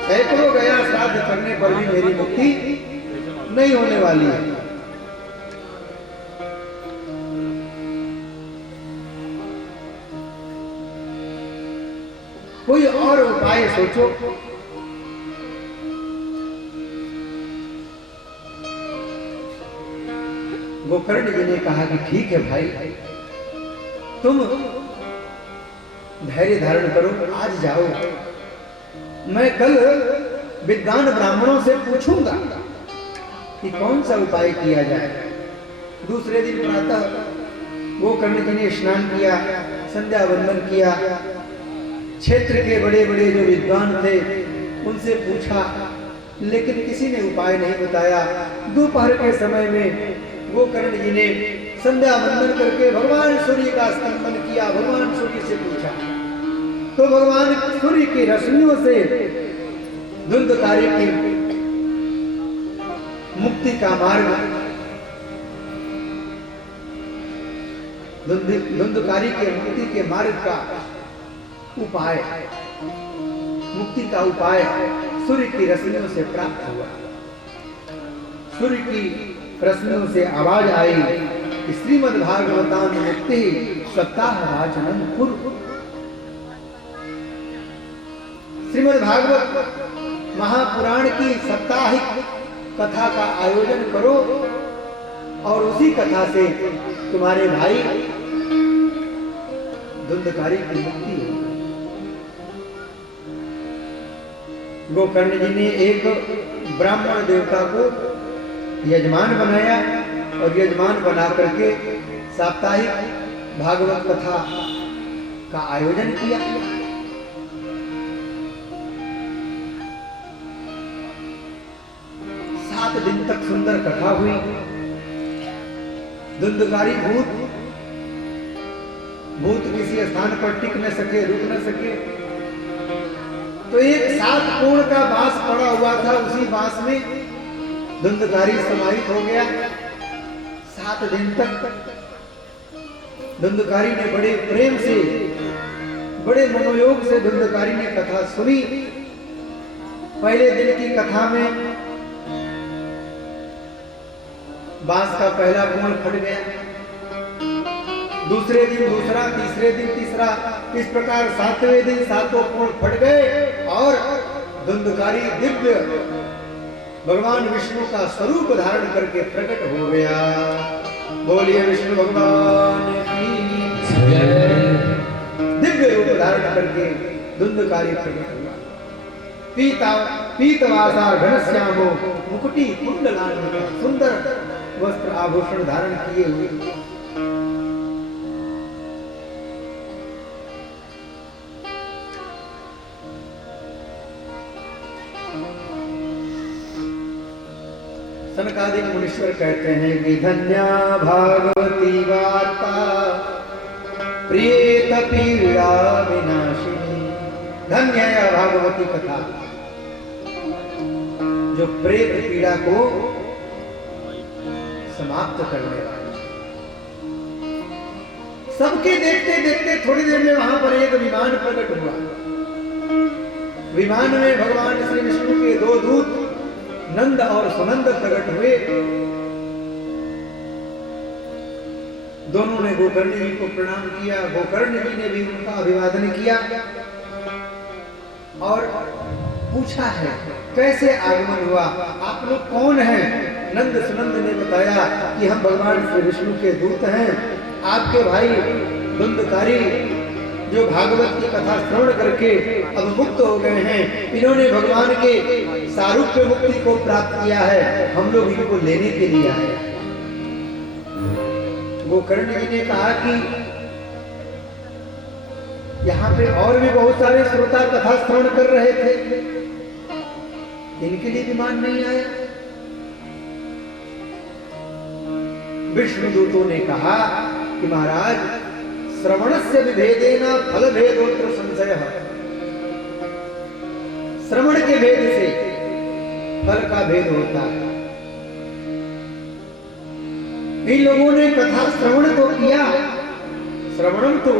सैकड़ों गया श्राद्ध करने पर भी मेरी मुक्ति नहीं होने वाली है। कोई और उपाय सोचो। गोकर्ण जी ने कहा कि ठीक है भाई, तुम धैर्य धारण करो, आज जाओ, मैं कल विद्वान ब्राह्मणों से पूछूंगा कि कौन सा उपाय किया जाए। दूसरे दिन प्रातः गोकर्ण जी ने स्नान किया, संध्या वंदन किया, क्षेत्र के बड़े बड़े जो विद्वान थे उनसे पूछा, लेकिन किसी ने उपाय नहीं बताया। दोपहर के समय में गोकर्ण जी ने संध्या वंदन करके भगवान सूर्य का स्तंभन किया, भगवान सूर्य से पूछा, तो भगवान सूर्य की रश्मियों से धुंधकारी की मुक्ति का मार्ग, धुंधकारी के मुक्ति के मार्ग का उपाय, मुक्ति का उपाय सूर्य की रश्मियों से प्राप्त हुआ। सूर्य की रश्मियों से आवाज आई कि श्रीमद् भागवतान मुक्ति सप्ताह वाचनम कुरु। श्रीमद् भागवत महापुराण की साप्ताहिक कथा का आयोजन करो और उसी कथा से तुम्हारे भाई धुंधकारी की मुक्ति हो। गोकर्ण जी ने एक ब्राह्मण देवता को यजमान बनाया और यजमान बना करके साप्ताहिक भागवत कथा का आयोजन किया। सात दिन तक सुंदर कथा हुई। धुंधकारी भूत किसी स्थान पर टिक न सके, रुक न सके, तो एक 7 कोण का बांस पड़ा हुआ था, उसी बांस में धुंधकारी समाहित हो गया। 7 दिन तक धुंधकारी ने बड़े प्रेम से, बड़े मनोयोग से धुंधकारी ने कथा सुनी। पहले दिन की कथा में बांस का पहला कोण फट गया, दूसरे दिन दूसरा, तीसरे दिन तीसरा, इस प्रकार 7वें दिन 7 कोण फट गए और धुंधकारी दिव्य भगवान विष्णु का स्वरूप धारण करके प्रकट हो गया। बोलिए विष्णु भगवान की जय। दिव्य रूप धारण करके धुंधकारी प्रकट हुआ। पीतवासा घनश्यामो मुकुटी कुंडलान्विता, सुंदर वस्त्र आभूषण धारण किए हुए। सनकादिक मुनीश्वर कहते हैं कि धन्या भागवती वार्ता प्रेत पीड़ा विनाशिनी। धन्य है भागवती कथा जो प्रेत पीड़ा को समाप्त करने वाली। सबके देखते देखते थोड़ी देर में वहां पर एक विमान प्रकट हुआ। विमान में भगवान श्री विष्णु के 2 दूत नंद और सुनंद प्रकट हुए। दोनों ने गोकर्ण जी को प्रणाम किया। गोकर्ण जी ने भी उनका अभिवादन किया और पूछा है कैसे आगमन हुआ, आप लोग कौन हैं? नंद सुनंद ने बताया कि हम भगवान श्री विष्णु के दूत हैं। आपके भाई धुंधकारी जो भागवत की कथा श्रवण करके अब मुक्त हो गए हैं, इन्होंने भगवान के सारूप्य मुक्ति को प्राप्त किया है, हम लोग इनको लेने के लिए आए। गोकर्ण जी ने कहा कि यहाँ पे और भी बहुत सारे श्रोता कथा श्रवण कर रहे थे, इनके लिए विमान नहीं आया। विष्णुदूतों ने कहा कि महाराज, श्रवणस्य विभेदेन फल भेदोत्र संशयः, श्रवण के भेद से फल का भेद होता है। इन लोगों ने कथा श्रवण तो किया, श्रवणम तो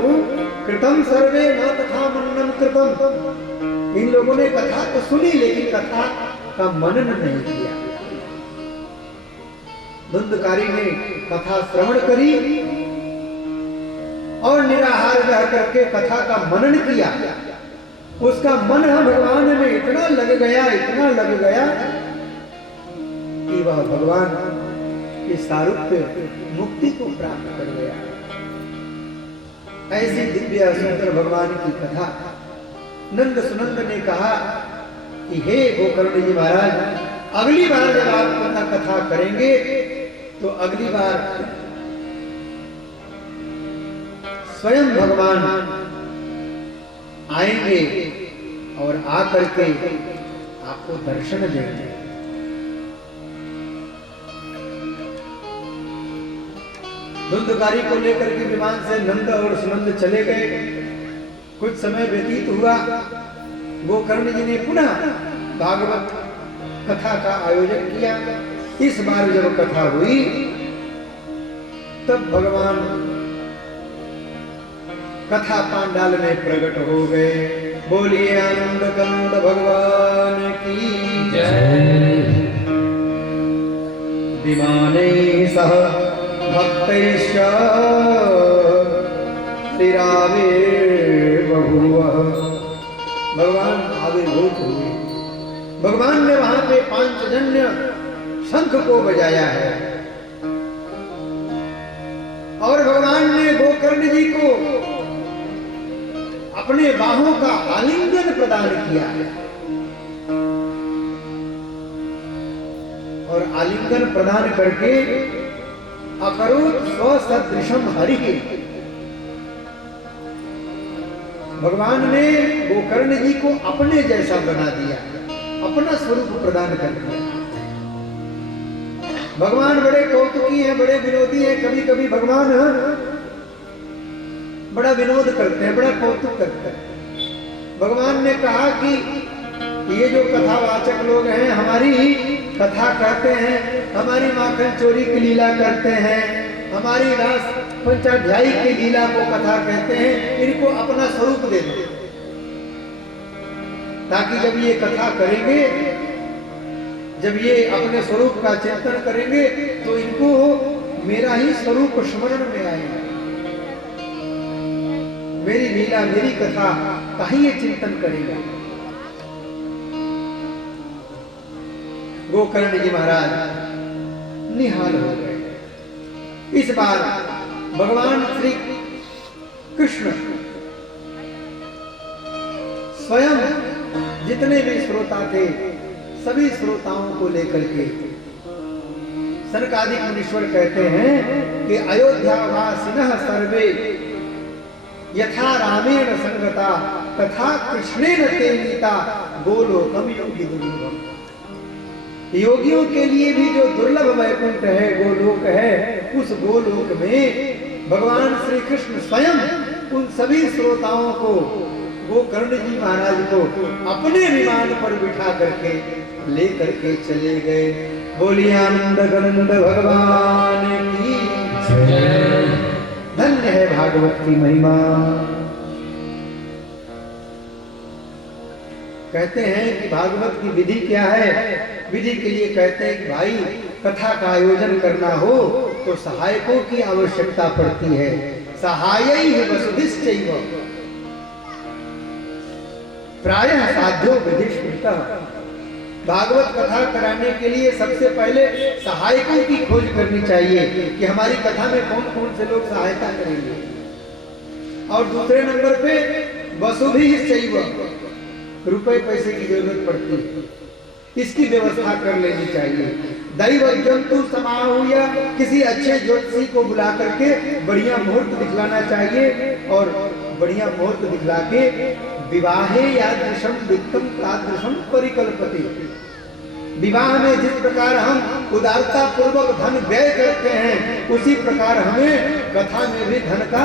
कृतम सर्वे न तथा मननम कृतम, इन लोगों ने कथा तो सुनी लेकिन कथा का मनन नहीं किया। धुंधकारी ने कथा श्रवण करी और निराहार रह करके कथा का मनन किया। उसका मन भगवान में इतना लग गया, इतना लग गया कि वह भगवान के सारूप्य मुक्ति को प्राप्त कर गया। ऐसी दिव्य सुंदर भगवान की कथा नंद सुनंद ने कहा कि हे गोकर्ण जी महाराज, अगली बार जब आप कथा करेंगे तो अगली बार स्वयं भगवान आएंगे और आकर के आपको दर्शन देंगे। धुंधकारी को लेकर के विमान से नंद और सुनंद चले गए। कुछ समय व्यतीत हुआ, गोकर्ण जी ने पुनः भागवत कथा का आयोजन किया। इस बार जब कथा हुई तब भगवान कथा पांडाल में प्रकट हो गए। बोलिए आनंद कंद भगवान की जय। विमाने सह भक्तैश्च श्रीरामे बभूवः, भगवान आविर्भूत हुए। भगवान ने वहां पे पांचजन्य शंख को बजाया है और भगवान ने गोकर्ण जी को अपने बाहों का आलिंगन प्रदान किया है और आलिंगन प्रदान करके अकरोत् स्वसदृशम हरिः, भगवान ने गोकर्ण जी को अपने जैसा बना दिया, अपना स्वरूप प्रदान कर दिया। भगवान बड़े कौतुकी हैं, बड़े विनोदी हैं। कभी कभी भगवान बड़ा विनोद करते हैं, बड़ा कौतुक करते हैं। भगवान ने कहा कि ये जो कथावाचक लोग हैं, हमारी कथा कहते हैं, हमारी माखन चोरी की लीला करते हैं, हमारी रास पंचाध्यायी की लीला को कथा कहते हैं, इनको अपना स्वरूप दे दो, ताकि जब ये कथा करेंगे, जब ये अपने स्वरूप का चिंतन करेंगे तो इनको मेरा ही स्वरूप स्मरण में आएगा, मेरी लीला मेरी कथा का ही ये चिंतन करेगा। गोकर्ण जी महाराज निहाल हो गए। इस बार भगवान श्री कृष्ण स्वयं जितने भी श्रोता थे सभी श्रोताओं को लेकर के, सनकादिक मुनीश्वर कहते हैं कि अयोध्यावासिनः सर्वे यथा रामेण संगता तथा कृष्णेन ते नीता गोलोकम योगी दुर्लभम। योगियों के लिए भी जो दुर्लभ वैकुंठ है, गोलोक है, उस गोलोक में भगवान श्री कृष्ण स्वयं उन सभी श्रोताओं को, गोकर्ण जी महाराज को अपने विमान पर बिठा करके ले करके चले गए। बोलिए आनंद गंद भगवान की जय। धन्य है भागवत की महिमा। कहते हैं कि भागवत की विधि क्या है? विधि के लिए कहते हैं कि भाई कथा का आयोजन करना हो तो सहायकों की आवश्यकता पड़ती है। सहायै वसुभिश्चैव प्रायः साध्यो विधिष्ठितः। भागवत कथा कराने के लिए सबसे पहले सहायकों की खोज करनी चाहिए कि हमारी कथा में कौन कौन से लोग सहायता करेंगे। और दूसरे नंबर पे वसुभिः चैव, रुपए पैसे की जरूरत पड़ती है, इसकी व्यवस्था कर लेनी चाहिए। दैवज्ञं तु समाहूय, किसी अच्छे ज्योतिषी को बुला करके बढ़िया मुहूर्त दिखलाना चाहिए और बढ़िया मुहूर्त दिखला के विवाहे यादृशम वित्तम तादृशम परिकल्पते। विवाह में जिस प्रकार हम उदारता पूर्वक धन व्यय करते हैं, उसी प्रकार हमें कथा में भी धन का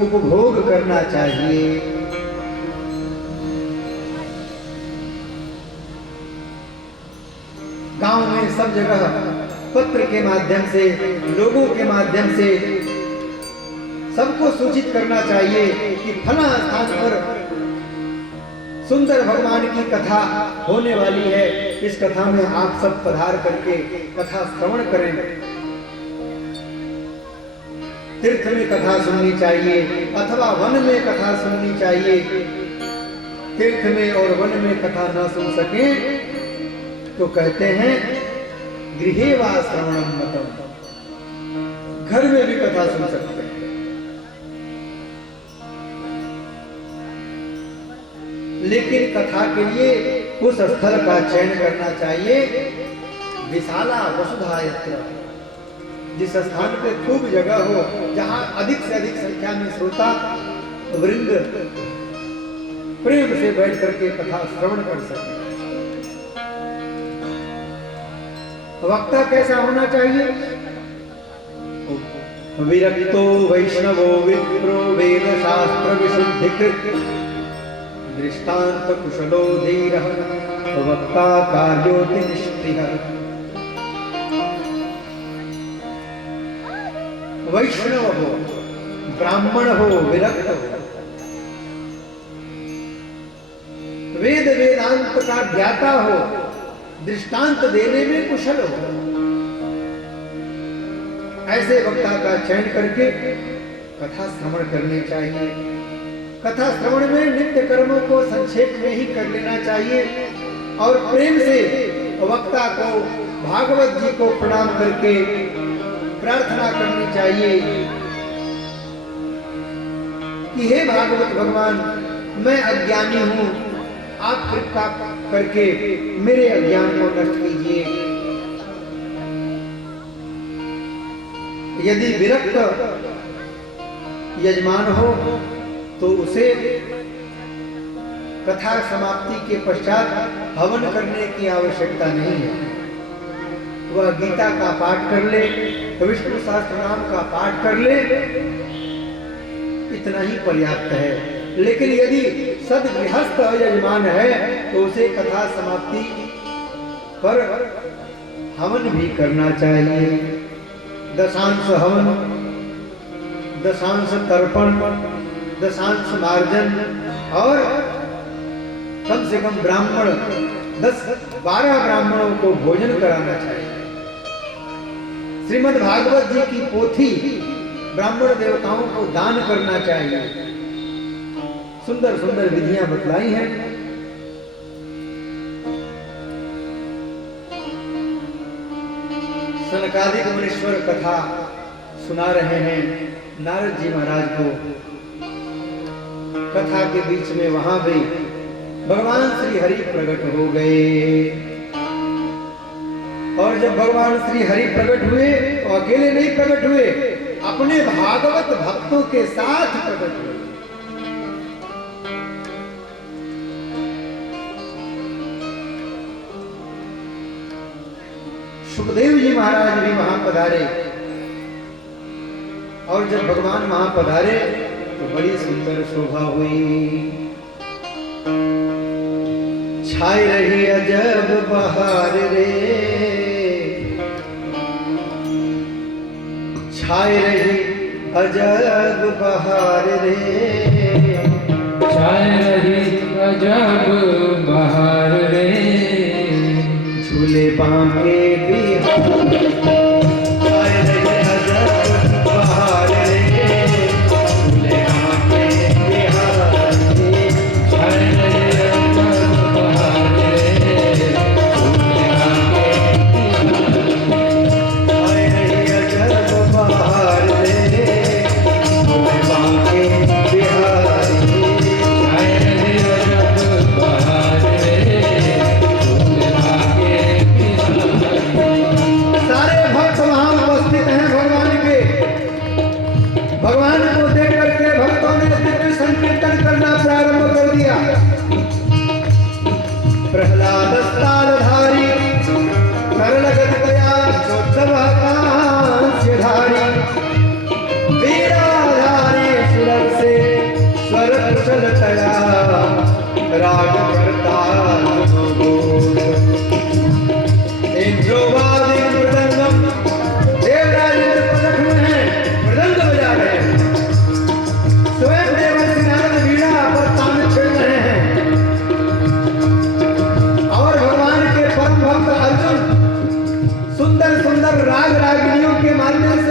उपभोग करना चाहिए। गांव में सब जगह पत्र के माध्यम से, लोगों के माध्यम से सबको सूचित करना चाहिए कि फला स्थान पर सुंदर भगवान की कथा होने वाली है, इस कथा में आप सब पधार करके कथा श्रवण करें। तीर्थ में कथा सुननी चाहिए अथवा वन में कथा सुननी चाहिए। तीर्थ में और वन में कथा न सुन सके तो कहते हैं गृहे वा श्रवणम मतम, घर में भी कथा सुन सकते हैं। लेकिन कथा के लिए उस स्थल का चयन करना चाहिए विशाला वसुधा यत्र, जिस स्थान पे खूब जगह हो, जहां अधिक से अधिक संख्या में श्रोता वृंद प्रेम से बैठ करके कथा श्रवण कर सके। वक्ता कैसा होना चाहिए? विरक्तो वैष्णवो विप्रो वेद शास्त्र विशुद्धिकृत दृष्टांत कुशलो धीरः वक्ता कार्योति निष्ठिः। वैष्णव हो, ब्राह्मण हो, विरक्त हो, वेद वेदांत का ज्ञाता हो, दृष्टांत देने में कुशल हो, ऐसे वक्ता का चयन करके कथा श्रवण करनी चाहिए। कथा श्रवण में नित्य कर्मों को संक्षेप में ही कर लेना चाहिए और प्रेम से वक्ता को, भागवत जी को प्रणाम करके प्रार्थना करनी चाहिए कि हे भागवत भगवान, मैं अज्ञानी हूं, आप कृपा करके मेरे अज्ञान को नष्ट कीजिए। यदि विरक्त यजमान हो तो उसे कथा समाप्ति के पश्चात हवन करने की आवश्यकता नहीं है। वह गीता का पाठ कर ले, विष्णु सहस्त्रनाम का पाठ कर ले, इतना ही पर्याप्त है। लेकिन यदि सद्गृहस्थ यजमान है तो उसे कथा समाप्ति पर हवन भी करना चाहिए। दशांश हवन, दशांश तर्पण, दशांश मार्जन और कम से कम ब्राह्मण 10-12 ब्राह्मणों को भोजन कराना चाहिए। श्रीमद् भागवत जी की पोथी ब्राह्मण देवताओं को दान करना चाहिए। सुंदर सुंदर विधियां बतलाई हैं। सनकादिक मुनीश्वर कथा सुना रहे हैं नारद जी महाराज को। कथा के बीच में वहां भी भगवान श्री हरि प्रकट हो गए और जब भगवान श्री हरि प्रकट हुए तो अकेले नहीं प्रकट हुए, अपने भागवत भक्तों के साथ प्रकट हुए। सुखदेव जी महाराज भी वहां पधारे और जब भगवान वहां पधारे तो बड़ी सुंदर शोभा हुई। छाई रही अजब बहार रे, छाई रही अजब बहार रे, छाई रही अजब बहार रे, झूले बांके बिहार, छाई रही अजब बहार रे, झूले बांके बिहार रे, छाई रही अजब बहार रे, झूले बांके छाई रही अजब बहार रे, झूले बांके राग रागिनियों के माध्यम